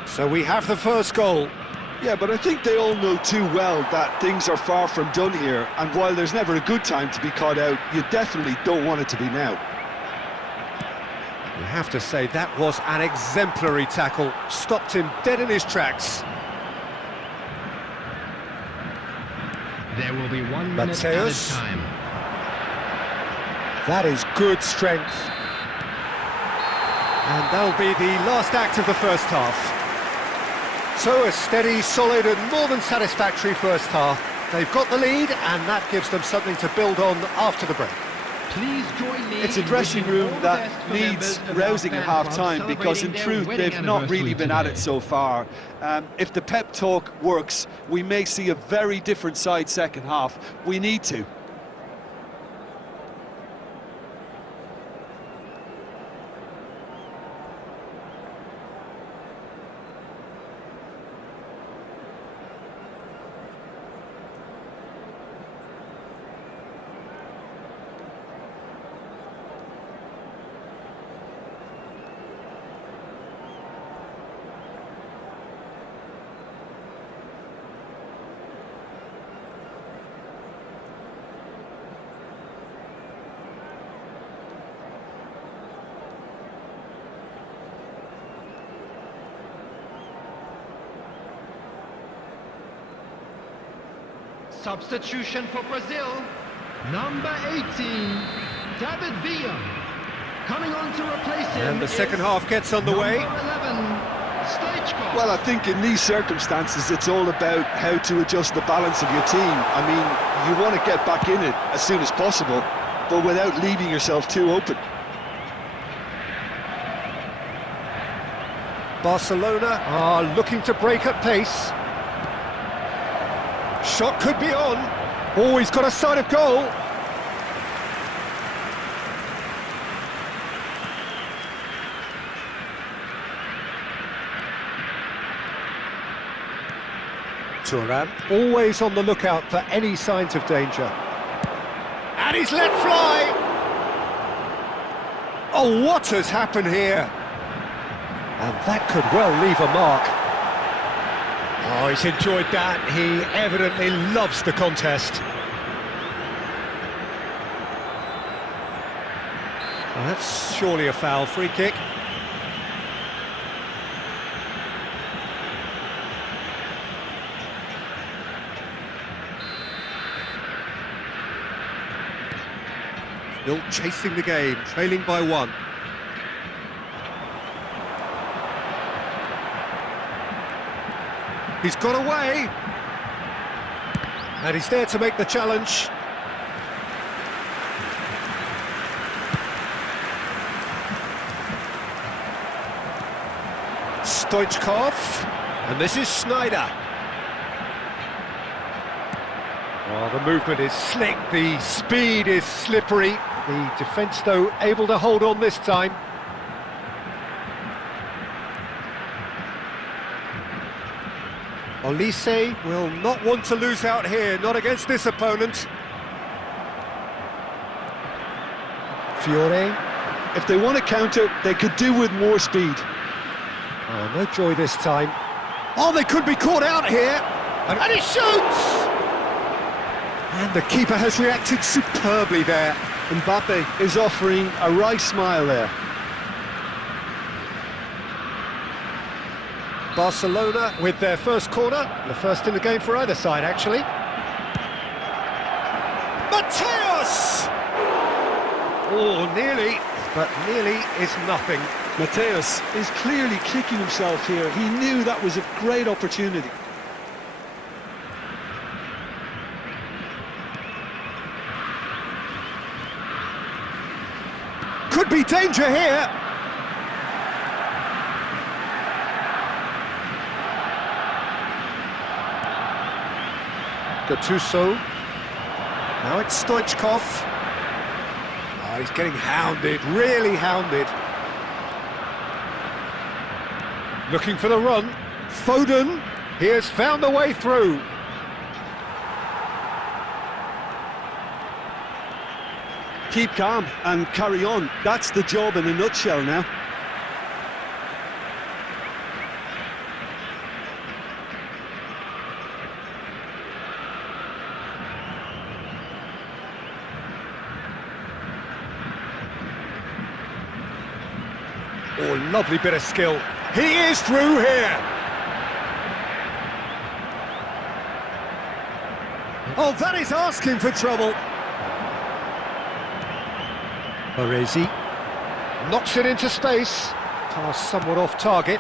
So we have the first goal. Yeah, but I think they all know too well that things are far from done here, and while there's never a good time to be caught out, you definitely don't want it to be now. You have to say that was an exemplary tackle, stopped him dead in his tracks. There will be 1 minute added Mateus. time. That is good strength. And that'll be the last act of the first half. So a steady, solid and more than satisfactory first half. They've got the lead and that gives them something to build on after the break. Please join me. It's a dressing room that needs rousing at half-time because in truth they've not really been at it so far. If the pep talk works, we may see a very different side second half. We need to. Substitution for Brazil, number 18, David Villa. Coming on to replace him. And the second half gets underway. Number 11, Stoichkov. Well, I think in these circumstances it's all about how to adjust the balance of your team. I mean, you want to get back in it as soon as possible, but without leaving yourself too open. Barcelona are looking to break at pace. Shot could be on. Oh, he's got a sight of goal. Thuram, always on the lookout for any signs of danger. And he's let fly! Oh, what has happened here? And that could well leave a mark. Oh, he's enjoyed that. He evidently loves the contest. Well, that's surely a foul. Free kick. Still chasing the game, trailing by 1. He's got away, and he's there to make the challenge. Stoichkov, and this is Schneider. Oh, the movement is slick, the speed is slippery. The defence, though, able to hold on this time. Olise will not want to lose out here, not against this opponent. Fiore. If they want to counter, they could do with more speed. Oh, no joy this time. Oh, they could be caught out here. And he shoots! And the keeper has reacted superbly there. Mbappe is offering a right smile there. Barcelona with their first corner, the first in the game for either side, actually. Mateus! Oh, nearly, but nearly is nothing. Mateus is clearly kicking himself here. He knew that was a great opportunity. Could be danger here. Gattuso. Now it's Stoichkov. Oh, he's getting hounded, really hounded. Looking for the run. Foden. He has found a way through. Keep calm and carry on. That's the job in a nutshell now. Oh, lovely bit of skill. He is through here. Oh, that is asking for trouble. Baresi knocks it into space. Pass somewhat off target.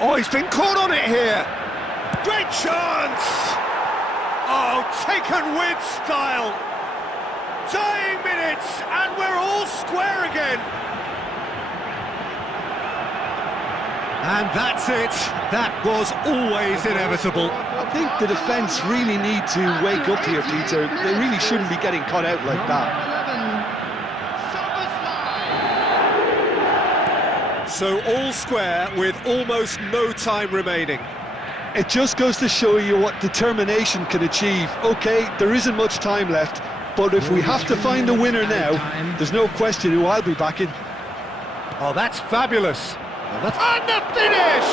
Oh, he's been caught on it here. Great chance! Oh, taken with style. Dying minutes, and we're all square again. And that's it. That was always inevitable. I think the defence really need to wake up here, Peter. They really shouldn't be getting caught out like that. So all square with almost no time remaining. It just goes to show you what determination can achieve. OK, there isn't much time left, but if we have to find a winner now, there's no question who I'll be backing. Oh, that's fabulous. And the finish!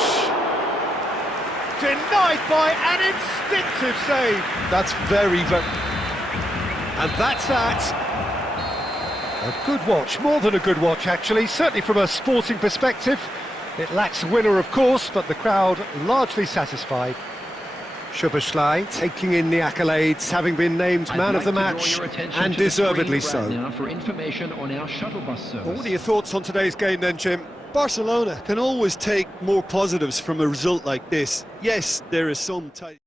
Denied by an instinctive save. That's very... And that's that. A good watch, more than a good watch actually, certainly from a sporting perspective. It lacks a winner of course, but the crowd largely satisfied. Szoboszlai taking in the accolades, having been named man of the match, and deservedly so. Now for information on our shuttle bus service. Well, what are your thoughts on today's game then, Jim? Barcelona can always take more positives from a result like this. Yes, there is some tight...